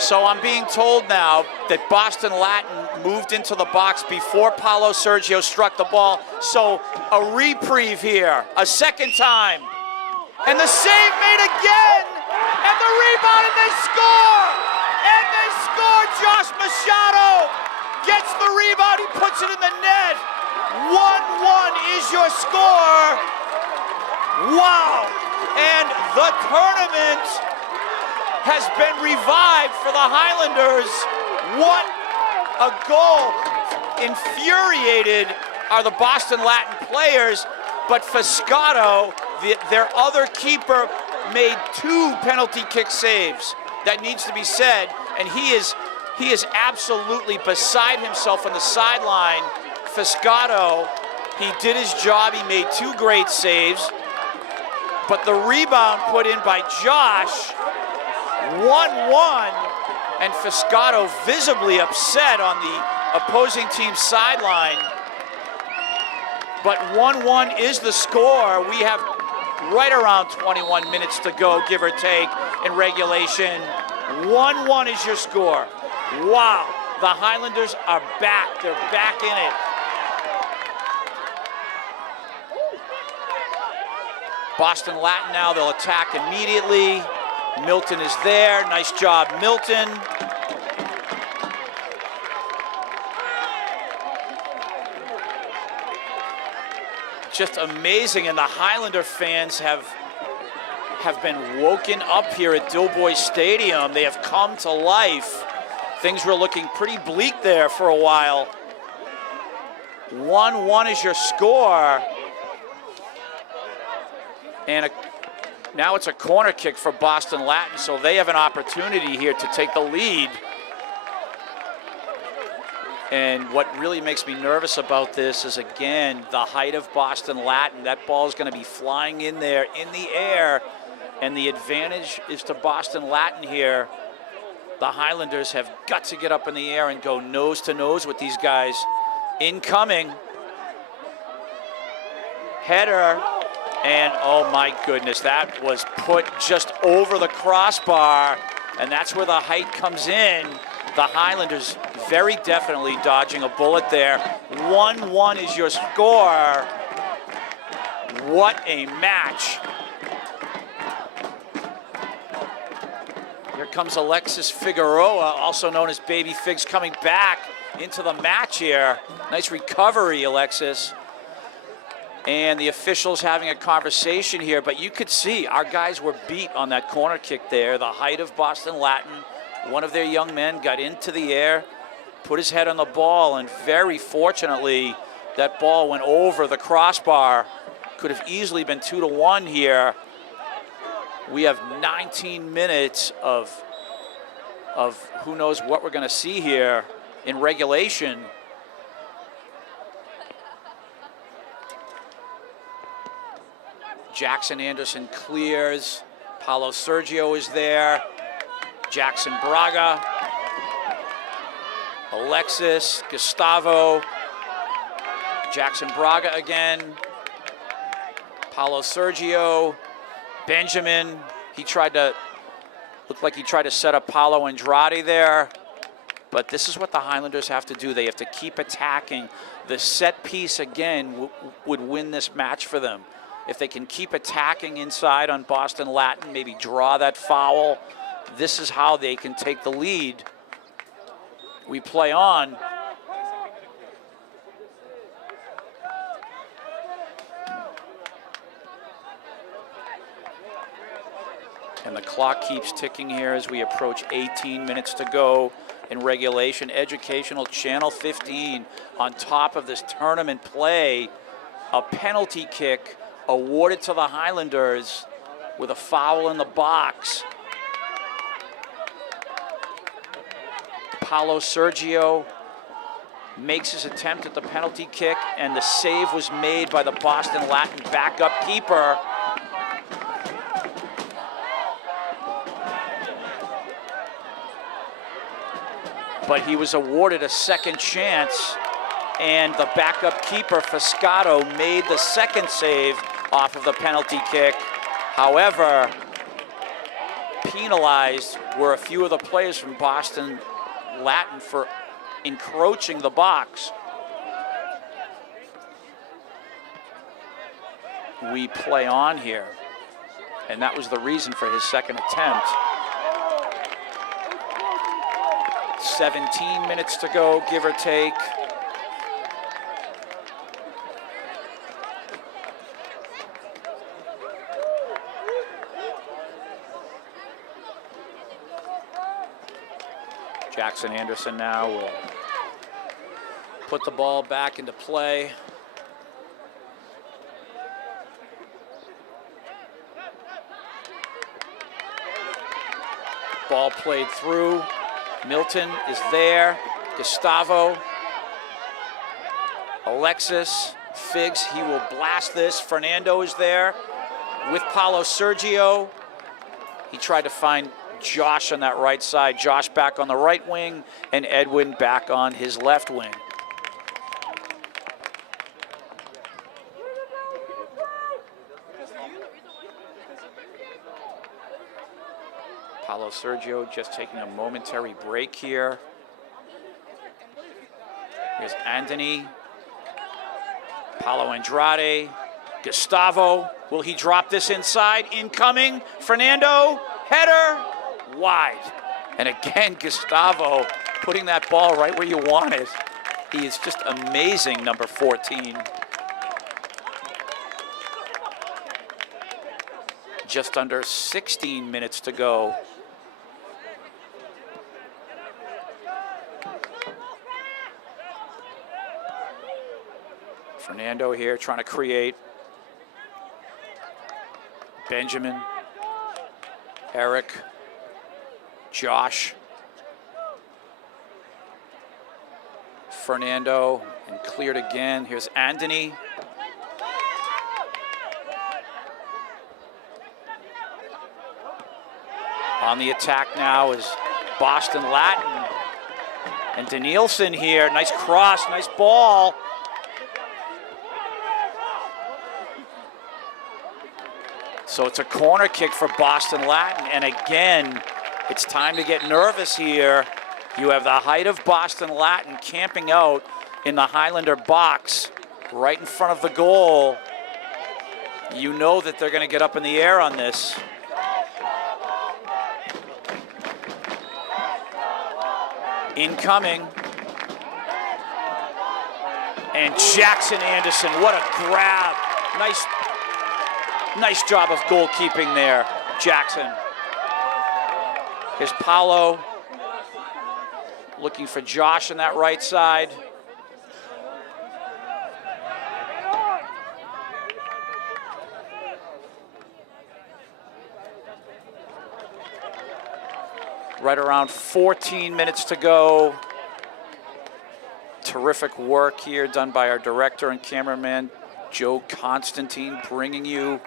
so I'm being told now that Boston Latin moved into the box before Paulo Sergio struck the ball. So a reprieve here, a second time. And the save made again. And the rebound, and they score. And they score. Josh Machado gets the rebound. He puts it in the net. 1-1 is your score. Wow. And the tournament has been revived for the Highlanders. What a goal. Infuriated are the Boston Latin players, but Fiscato, their other keeper, made 2 penalty kick saves. That needs to be said, and he is absolutely beside himself on the sideline. Fiscato, he did his job, he made 2 great saves, but the rebound put in by Josh, 1-1, and Fiscato visibly upset on the opposing team's sideline. But 1-1 is the score. We have right around 21 minutes to go, give or take, in regulation. 1-1 is your score. Wow, the Highlanders are back. They're back in it. Boston Latin now, they'll attack immediately. Milton is there. Nice job, Milton. Just amazing, and the Highlander fans have been woken up here at Doughboy Stadium. They have come to life. Things were looking pretty bleak there for a while. 1-1 is your score. And now it's a corner kick for Boston Latin, so they have an opportunity here to take the lead. And what really makes me nervous about this is, again, the height of Boston Latin. That ball is going to be flying in there in the air, and the advantage is to Boston Latin here. The Highlanders have got to get up in the air and go nose to nose with these guys. Incoming. Header. And oh my goodness, that was put just over the crossbar, and that's where the height comes in. The Highlanders very definitely dodging a bullet there. 1-1 is your score. What a match. Here comes Alexis Figueroa, also known as Baby Figs, coming back into the match here. Nice recovery, Alexis. And the officials having a conversation here, but you could see our guys were beat on that corner kick there. The height of Boston Latin. One of their young men got into the air, put his head on the ball, and very fortunately, that ball went over the crossbar. Could have easily been 2-1 here. We have 19 minutes of who knows what we're going to see here in regulation. Jackson Anderson clears. Paulo Sergio is there. Jackson Braga. Alexis, Gustavo. Jackson Braga again. Paulo Sergio. Benjamin. Looked like he tried to set up Paulo Andrade there. But this is what the Highlanders have to do. They have to keep attacking. The set piece, again, would win this match for them. If they can keep attacking inside on Boston Latin, maybe draw that foul, this is how they can take the lead. We play on. And the clock keeps ticking here as we approach 18 minutes to go in regulation. Educational Channel 15 on top of this tournament play. A penalty kick awarded to the Highlanders with a foul in the box. Paulo Sergio makes his attempt at the penalty kick, and the save was made by the Boston Latin backup keeper. But he was awarded a second chance, and the backup keeper, Fiscato, made the second save off of the penalty kick. However, penalized were a few of the players from Boston Latin for encroaching the box. We play on here, and that was the reason for his second attempt. 17 minutes to go, give or take. Jackson Anderson now will put the ball back into play. Ball played through. Milton is there. Gustavo. Alexis. Figs, he will blast this. Fernando is there with Paulo Sergio. He tried to find Josh on that right side. Josh back on the right wing, and Edwin back on his left wing. Paulo Sergio just taking a momentary break here. Here's Anthony. Paulo Andrade. Gustavo. Will he drop this inside? Incoming. Fernando. Header. Wide. And again, Gustavo putting that ball right where you want it. He is just amazing, number 14. Just under 16 minutes to go. Fernando here trying to create. Benjamin. Eric. Josh. Fernando, and cleared again. Here's Anthony. On the attack now is Boston Latin. And Danielson here, nice cross, nice ball. So it's a corner kick for Boston Latin, and again, it's time to get nervous here. You have the height of Boston Latin camping out in the Highlander box right in front of the goal. You know that they're going to get up in the air on this. Incoming. And Jackson Anderson, what a grab. Nice job of goalkeeping there, Jackson. Here's Paulo looking for Josh on that right side. Right around 14 minutes to go. Terrific work here done by our director and cameraman, Joe Constantine, bringing you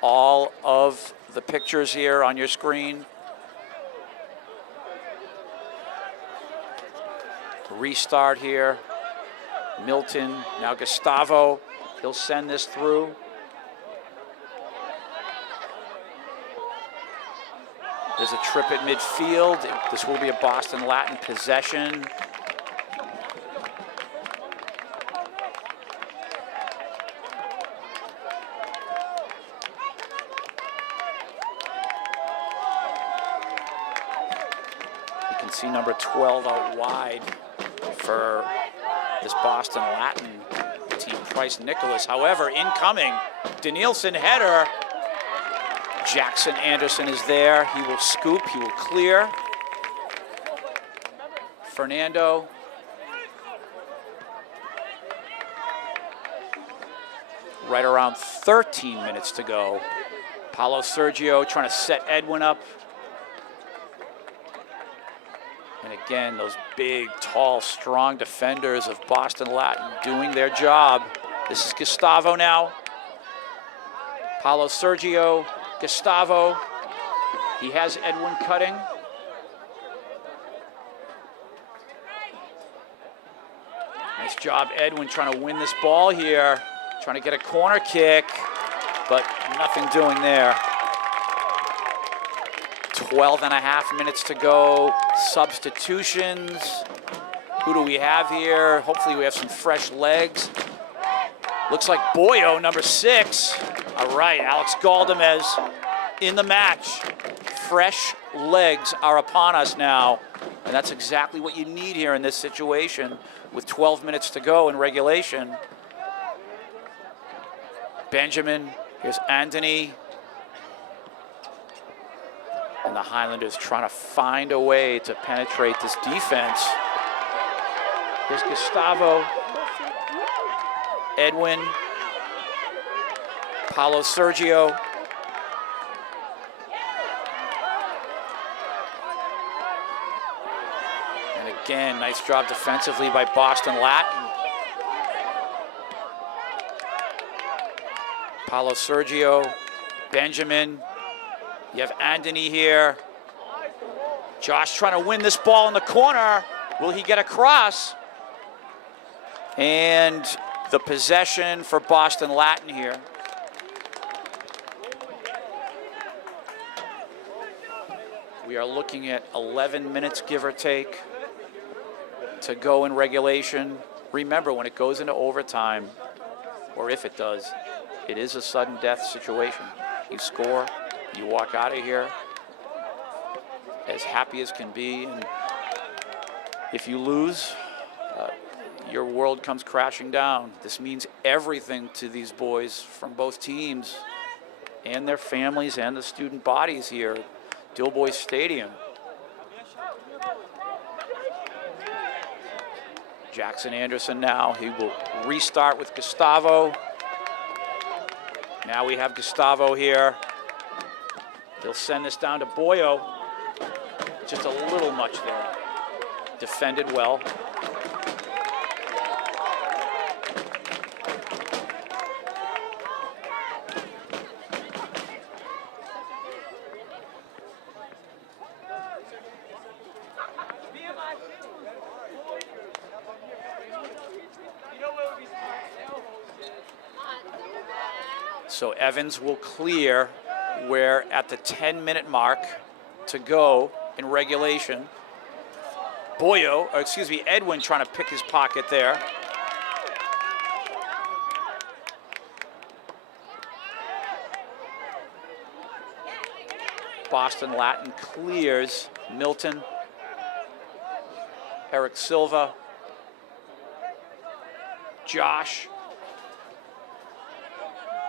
all of the pictures here on your screen. Restart here. Milton, now Gustavo. He'll send this through. There's a trip at midfield. This will be a Boston Latin possession. You can see number 12 out wide for this Boston Latin team, Price Nicholas. However, incoming, Danielson header. Jackson Anderson is there. He will scoop, he will clear. Fernando. Right around 13 minutes to go. Paulo Sergio trying to set Edwin up. And again, those big, tall, strong defenders of Boston Latin doing their job. This is Gustavo now. Paulo Sergio, Gustavo. He has Edwin cutting. Nice job, Edwin, trying to win this ball here. Trying to get a corner kick, but nothing doing there. 12.5 minutes to go. Substitutions. Who do we have here? Hopefully we have some fresh legs. Looks like Boyo, number 6. All right, Alex Galdamez in the match. Fresh legs are upon us now, and that's exactly what you need here in this situation with 12 minutes to go in regulation. Benjamin, here's Anthony. And the Highlanders trying to find a way to penetrate this defense. Here's Gustavo, Edwin, Paulo Sergio. And again, nice job defensively by Boston Latin. Paulo Sergio, Benjamin. You have Anthony here. Josh trying to win this ball in the corner. Will he get across? And the possession for Boston Latin here. We are looking at 11 minutes, give or take, to go in regulation. Remember, when it goes into overtime, or if it does, it is a sudden death situation. You score, you walk out of here as happy as can be, and if you lose, your world comes crashing down. This means everything to these boys from both teams and their families and the student bodies here at Dilboy Stadium. Jackson Anderson now, he will restart with Gustavo. Now we have Gustavo here. He'll send this down to Boyo. Just a little much there. Defended well. So Evans will clear. We're at the 10-minute mark to go in regulation. Edwin trying to pick his pocket there. Boston Latin clears. Milton, Eric Silva, Josh,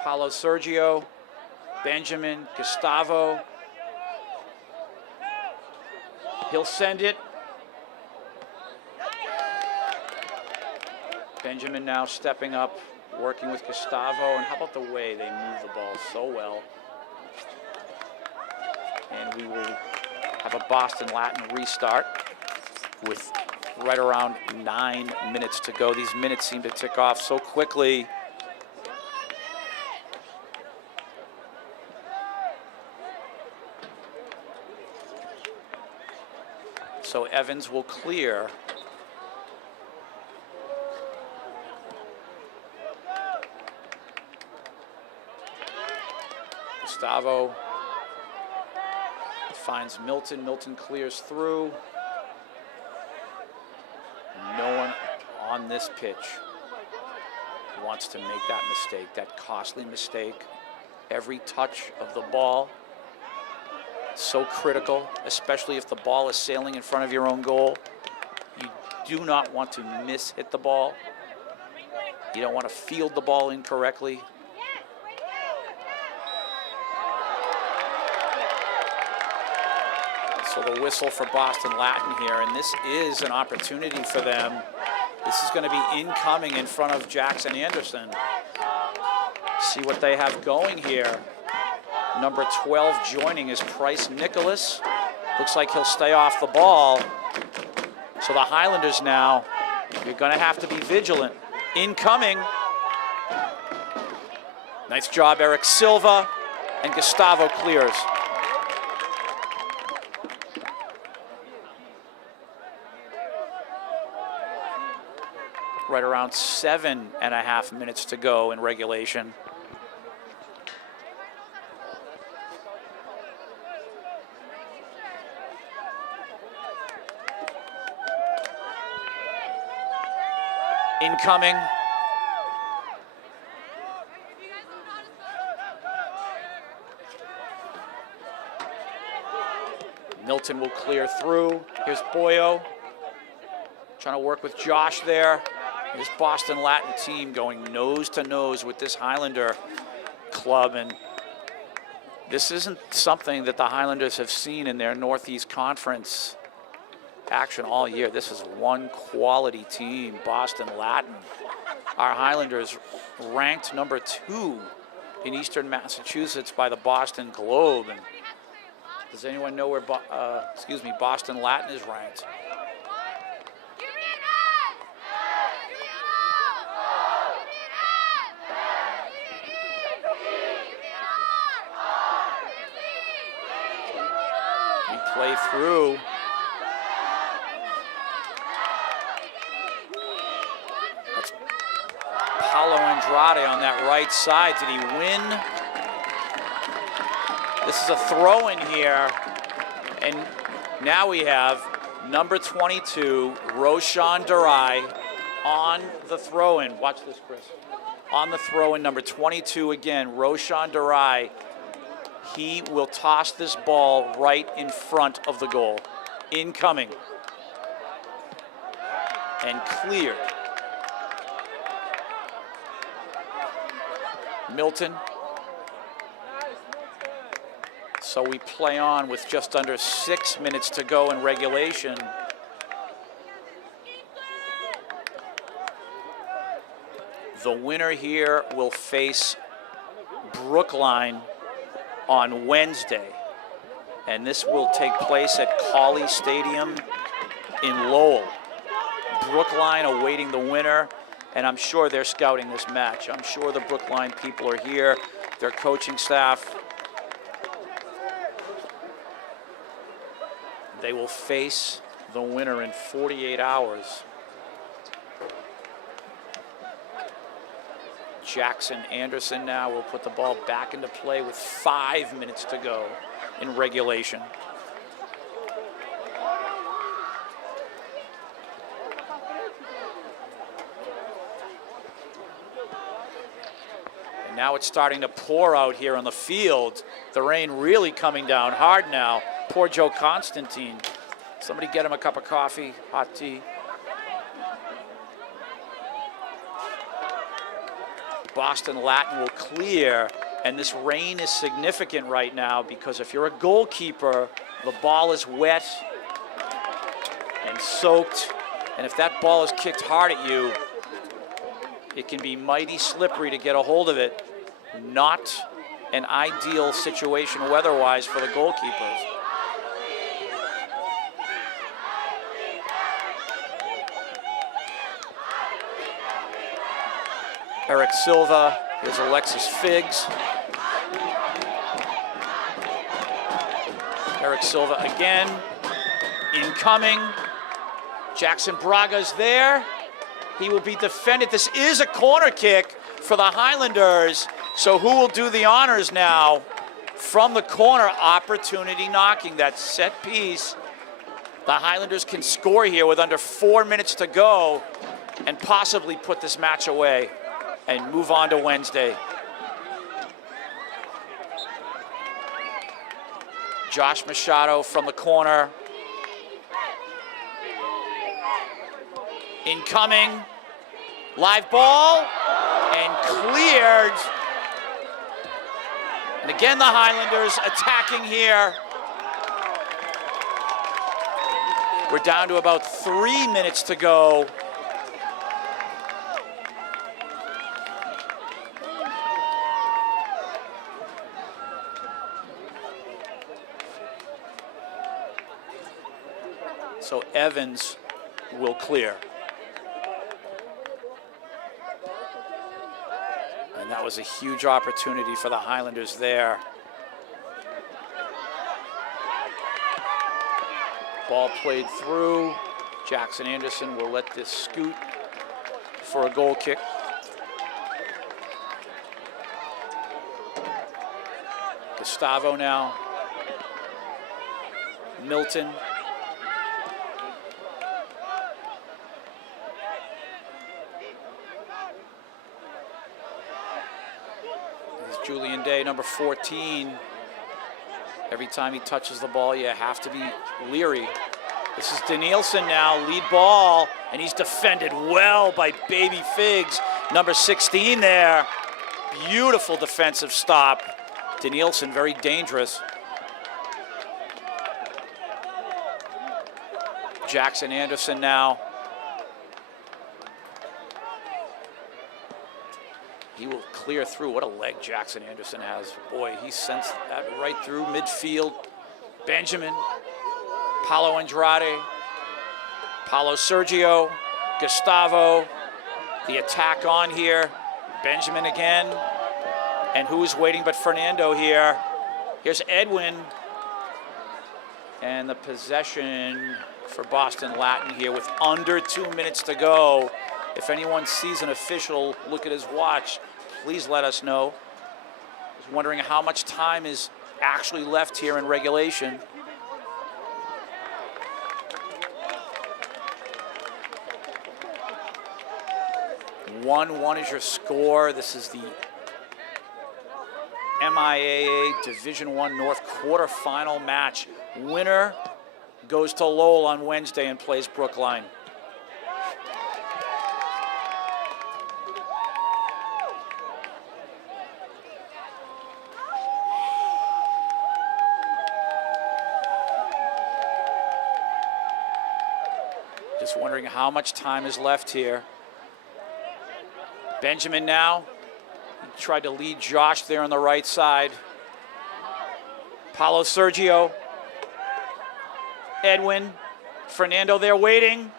Paulo Sergio, Benjamin, Gustavo. He'll send it. Benjamin now stepping up, working with Gustavo. And how about the way they move the ball so well? And we will have a Boston Latin restart with right around 9 minutes to go. These minutes seem to tick off so quickly. So Evans will clear. Gustavo finds Milton. Milton clears through. No one on this pitch wants to make that mistake, that costly mistake. Every touch of the ball, so critical, especially if the ball is sailing in front of your own goal. You do not want to hit the ball. You don't want to field the ball incorrectly. So the whistle for Boston Latin here, and this is an opportunity for them. This is going to be incoming in front of Jackson Anderson. See what they have going here. Number 12 joining is Price Nicholas. Looks like he'll stay off the ball. So the Highlanders now, you're going to have to be vigilant. Incoming. Nice job, Eric Silva, and Gustavo clears. Right around 7.5 minutes to go in regulation. Incoming. Milton will clear through. Here's Boyo. Trying to work with Josh there. This Boston Latin team going nose to nose with this Highlander club. And this isn't something that the Highlanders have seen in their Northeast Conference action all year. This is one quality team, Boston Latin. Our Highlanders ranked number 2 in Eastern Massachusetts by the Boston Globe. And does anyone know where Boston Latin is ranked? We play through. That's Paulo Andrade on that right side. Did he win? This is a throw-in here, and now we have number 22, Roshan Durai, on the throw-in. Watch this, Chris. On the throw-in, number 22 again, Roshan Durai. He will toss this ball right in front of the goal. Incoming. And cleared. Milton. So we play on with just under 6 minutes to go in regulation. The winner here will face Brookline on Wednesday. And this will take place at Cawley Stadium in Lowell. Brookline awaiting the winner, and I'm sure they're scouting this match. I'm sure the Brookline people are here, their coaching staff. They will face the winner in 48 hours. Jackson Anderson now will put the ball back into play with 5 minutes to go in regulation. And now it's starting to pour out here on the field. The rain really coming down hard now. Poor Joe Constantine. Somebody get him a cup of coffee, hot tea. Boston Latin will clear, and this rain is significant right now because if you're a goalkeeper, the ball is wet and soaked, and if that ball is kicked hard at you, it can be mighty slippery to get a hold of it. Not an ideal situation weather-wise for the goalkeepers. Eric Silva, here's Alexis Figs. Eric Silva again, incoming. Jackson Braga's there. He will be defended. This is a corner kick for the Highlanders. So who will do the honors now from the corner? Opportunity knocking, that set piece. The Highlanders can score here with under 4 minutes to go and possibly put this match away and move on to Wednesday. Josh Machado from the corner. Incoming. Live ball. And cleared. And again, the Highlanders attacking here. We're down to about 3 minutes to go. So Evans will clear. And that was a huge opportunity for the Highlanders there. Ball played through. Jackson Anderson will let this scoot for a goal kick. Gustavo now. Milton. Julian Day, number 14. Every time he touches the ball, you have to be leery. This is Danielson now, lead ball, and he's defended well by Baby Figs, number 16 there. Beautiful defensive stop. Danielson, very dangerous. Jackson Anderson now. He will clear through. What a leg Jackson Anderson has. Boy, he sends that right through midfield. Benjamin, Paulo Andrade, Paulo Sergio, Gustavo. The attack on here. Benjamin again. And who is waiting but Fernando here? Here's Edwin. And the possession for Boston Latin here with under 2 minutes to go. If anyone sees an official look at his watch, please let us know. I was wondering how much time is actually left here in regulation. One is your score. This is the MIAA Division I North quarterfinal match. Winner goes to Lowell on Wednesday and plays Brookline. Just wondering how much time is left here. Benjamin now. He tried to lead Josh there on the right side. Paulo Sergio. Edwin. Fernando there waiting.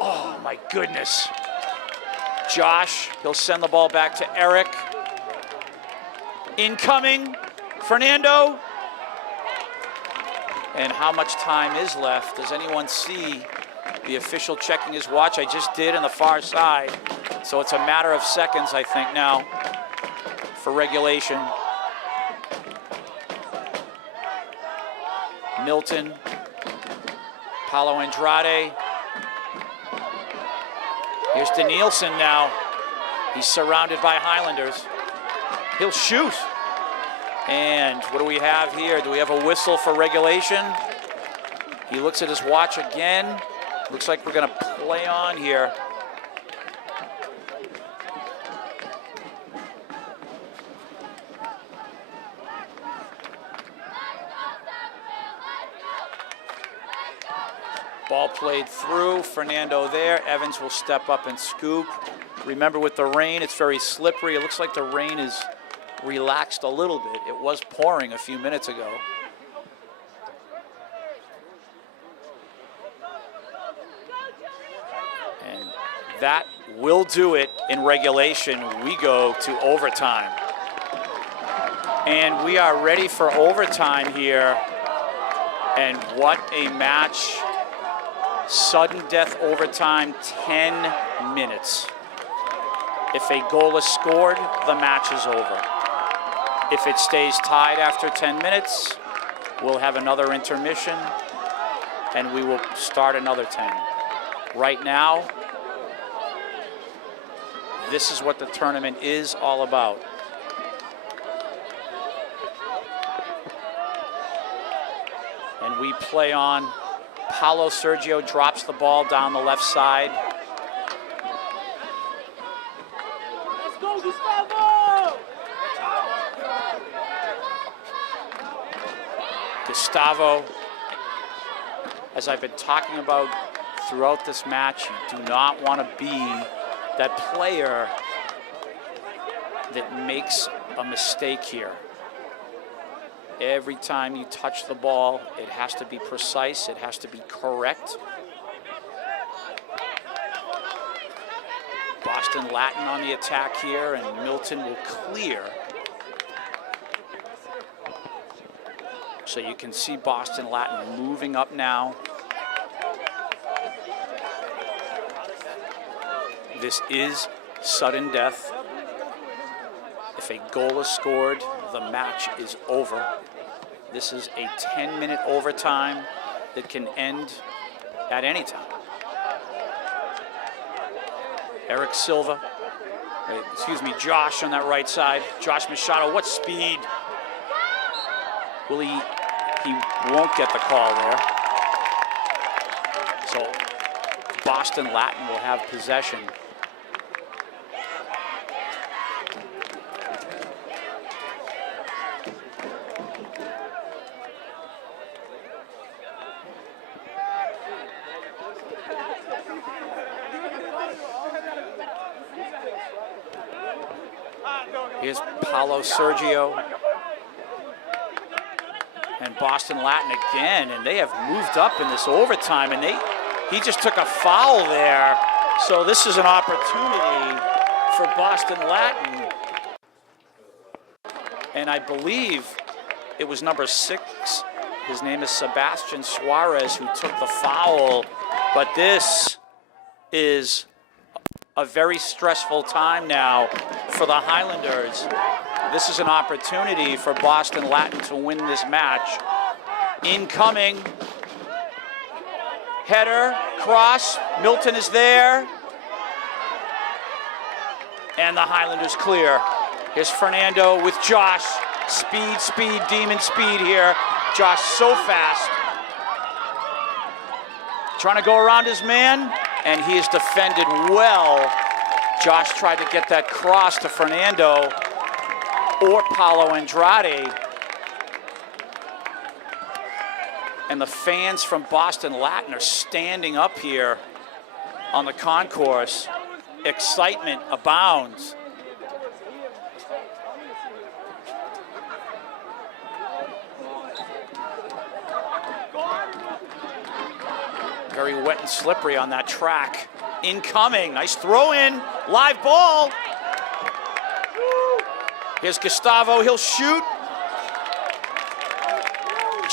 Oh my goodness. Josh, he'll send the ball back to Eric. Incoming. Fernando. And how much time is left? Does anyone see? The official checking his watch. I just did on the far side. So it's a matter of seconds, I think, now for regulation. Milton, Paulo Andrade. Here's Danielson now. He's surrounded by Highlanders. He'll shoot. And what do we have here? Do we have a whistle for regulation? He looks at his watch again. Looks like we're going to play on here. Ball played through. Fernando there. Evans will step up and scoop. Remember, with the rain, it's very slippery. It looks like the rain is relaxed a little bit. It was pouring a few minutes ago. That will do it in regulation. We go to overtime. And we are ready for overtime here. And what a match. Sudden death overtime, 10 minutes. If a goal is scored, the match is over. If it stays tied after 10 minutes, we'll have another intermission and we will start another 10. Right now, this is what the tournament is all about. And we play on. Paulo Sergio drops the ball down the left side. Let's go, Gustavo! Gustavo. as I've been talking about throughout this match, you do not want to be that player that makes a mistake here. Every time you touch the ball, it has to be precise, it has to be correct. Boston Latin on the attack here, and Milton will clear. So you can see Boston Latin moving up now. This is sudden death. If a goal is scored, the match is over. This is a 10-minute overtime that can end at any time. Eric Silva, Josh on that right side. Josh Machado, what speed. Will he won't get the call there. So Boston Latin will have possession. Here's Paulo Sergio and Boston Latin again, and they have moved up in this overtime, and he just took a foul there. So this is an opportunity for Boston Latin. And I believe it was number 6. His name is Sebastian Suarez who took the foul. But this is a very stressful time now for the Highlanders. This is an opportunity for Boston Latin to win this match. Incoming. Header, cross, Milton is there. And the Highlanders clear. Here's Fernando with Josh. Speed, demon speed here. Josh so fast. Trying to go around his man, and he is defended well. Josh tried to get that cross to Fernando or Paulo Andrade. And the fans from Boston Latin are standing up here on the concourse. Excitement abounds. Very wet and slippery on that track. Incoming, nice throw in, live ball. Here's Gustavo, he'll shoot.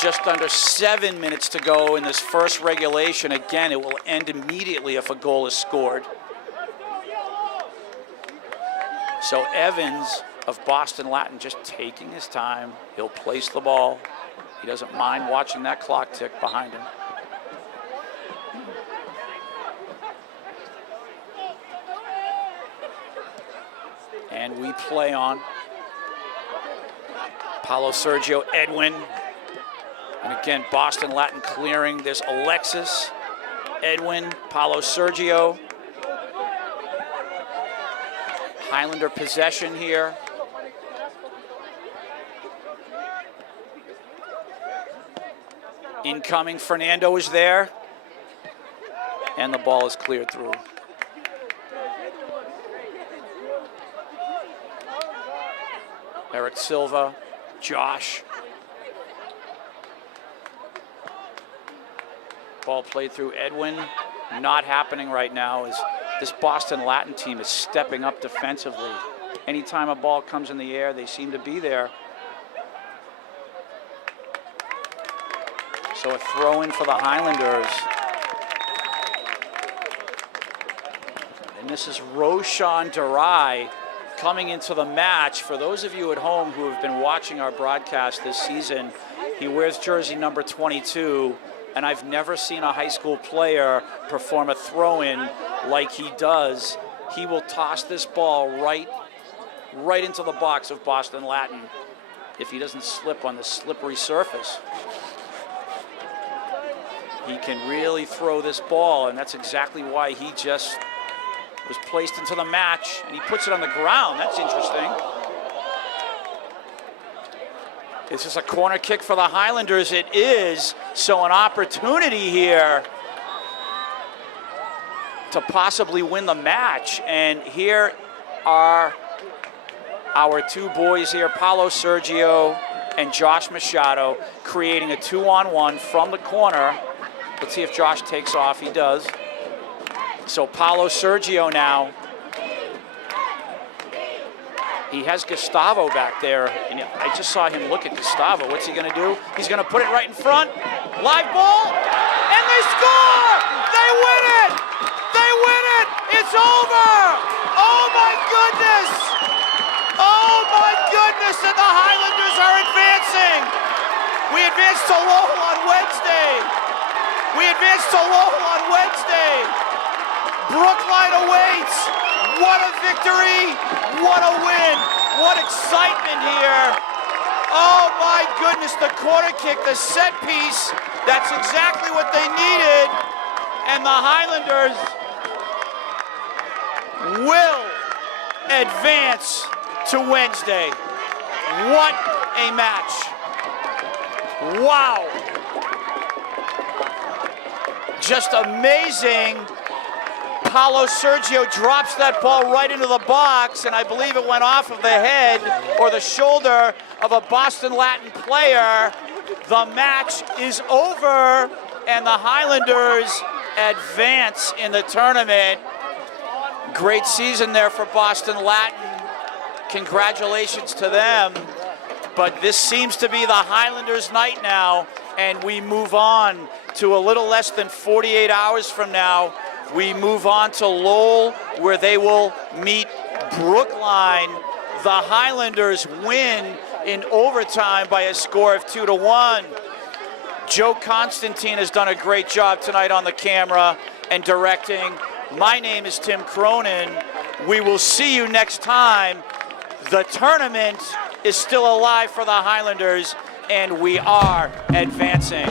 Just under 7 minutes to go in this first regulation. Again, it will end immediately if a goal is scored. So Evans of Boston Latin just taking his time. He'll place the ball. He doesn't mind watching that clock tick behind him. And we play on. Paulo Sergio, Edwin. And again, Boston Latin clearing. There's Alexis, Edwin, Paulo Sergio. Highlander possession here. Incoming, Fernando is there. And the ball is cleared through. Eric Silva, Josh. Ball played through Edwin. Not happening right now as this Boston Latin team is stepping up defensively. Anytime a ball comes in the air, they seem to be there. So a throw in for the Highlanders. And this is Roshan Durai coming into the match. For those of you at home who have been watching our broadcast this season, he wears jersey number 22, and I've never seen a high school player perform a throw-in like he does. He will toss this ball right into the box of Boston Latin if he doesn't slip on the slippery surface. He can really throw this ball, and that's exactly why he just was placed into the match, and he puts it on the ground. That's interesting. This is a corner kick for the Highlanders. It is. So an opportunity here to possibly win the match. And here are our two boys here, Paulo Sergio and Josh Machado, creating a 2-on-1 from the corner. Let's see if Josh takes off. He does. So Paulo Sergio now. He has Gustavo back there, and I just saw him look at Gustavo. What's he gonna do? He's gonna put it right in front. Live ball, and they score! They win it! They win it! It's over! Oh my goodness! Oh my goodness, and the Highlanders are advancing! We advance to Lowell on Wednesday. We advance to Lowell on Wednesday. Brookline awaits. What a victory, what a win, what excitement here. Oh my goodness, the corner kick, the set piece, that's exactly what they needed. And the Highlanders will advance to Wednesday. What a match. Wow. Just amazing. Paulo Sergio drops that ball right into the box, and I believe it went off of the head or the shoulder of a Boston Latin player. The match is over, and the Highlanders advance in the tournament. Great season there for Boston Latin. Congratulations to them. But this seems to be the Highlanders' night now, and we move on to a little less than 48 hours from now. We move on to Lowell, where they will meet Brookline. The Highlanders win in overtime by a score of 2-1. Joe Constantine has done a great job tonight on the camera and directing. My name is Tim Cronin. We will see you next time. The tournament is still alive for the Highlanders, and we are advancing.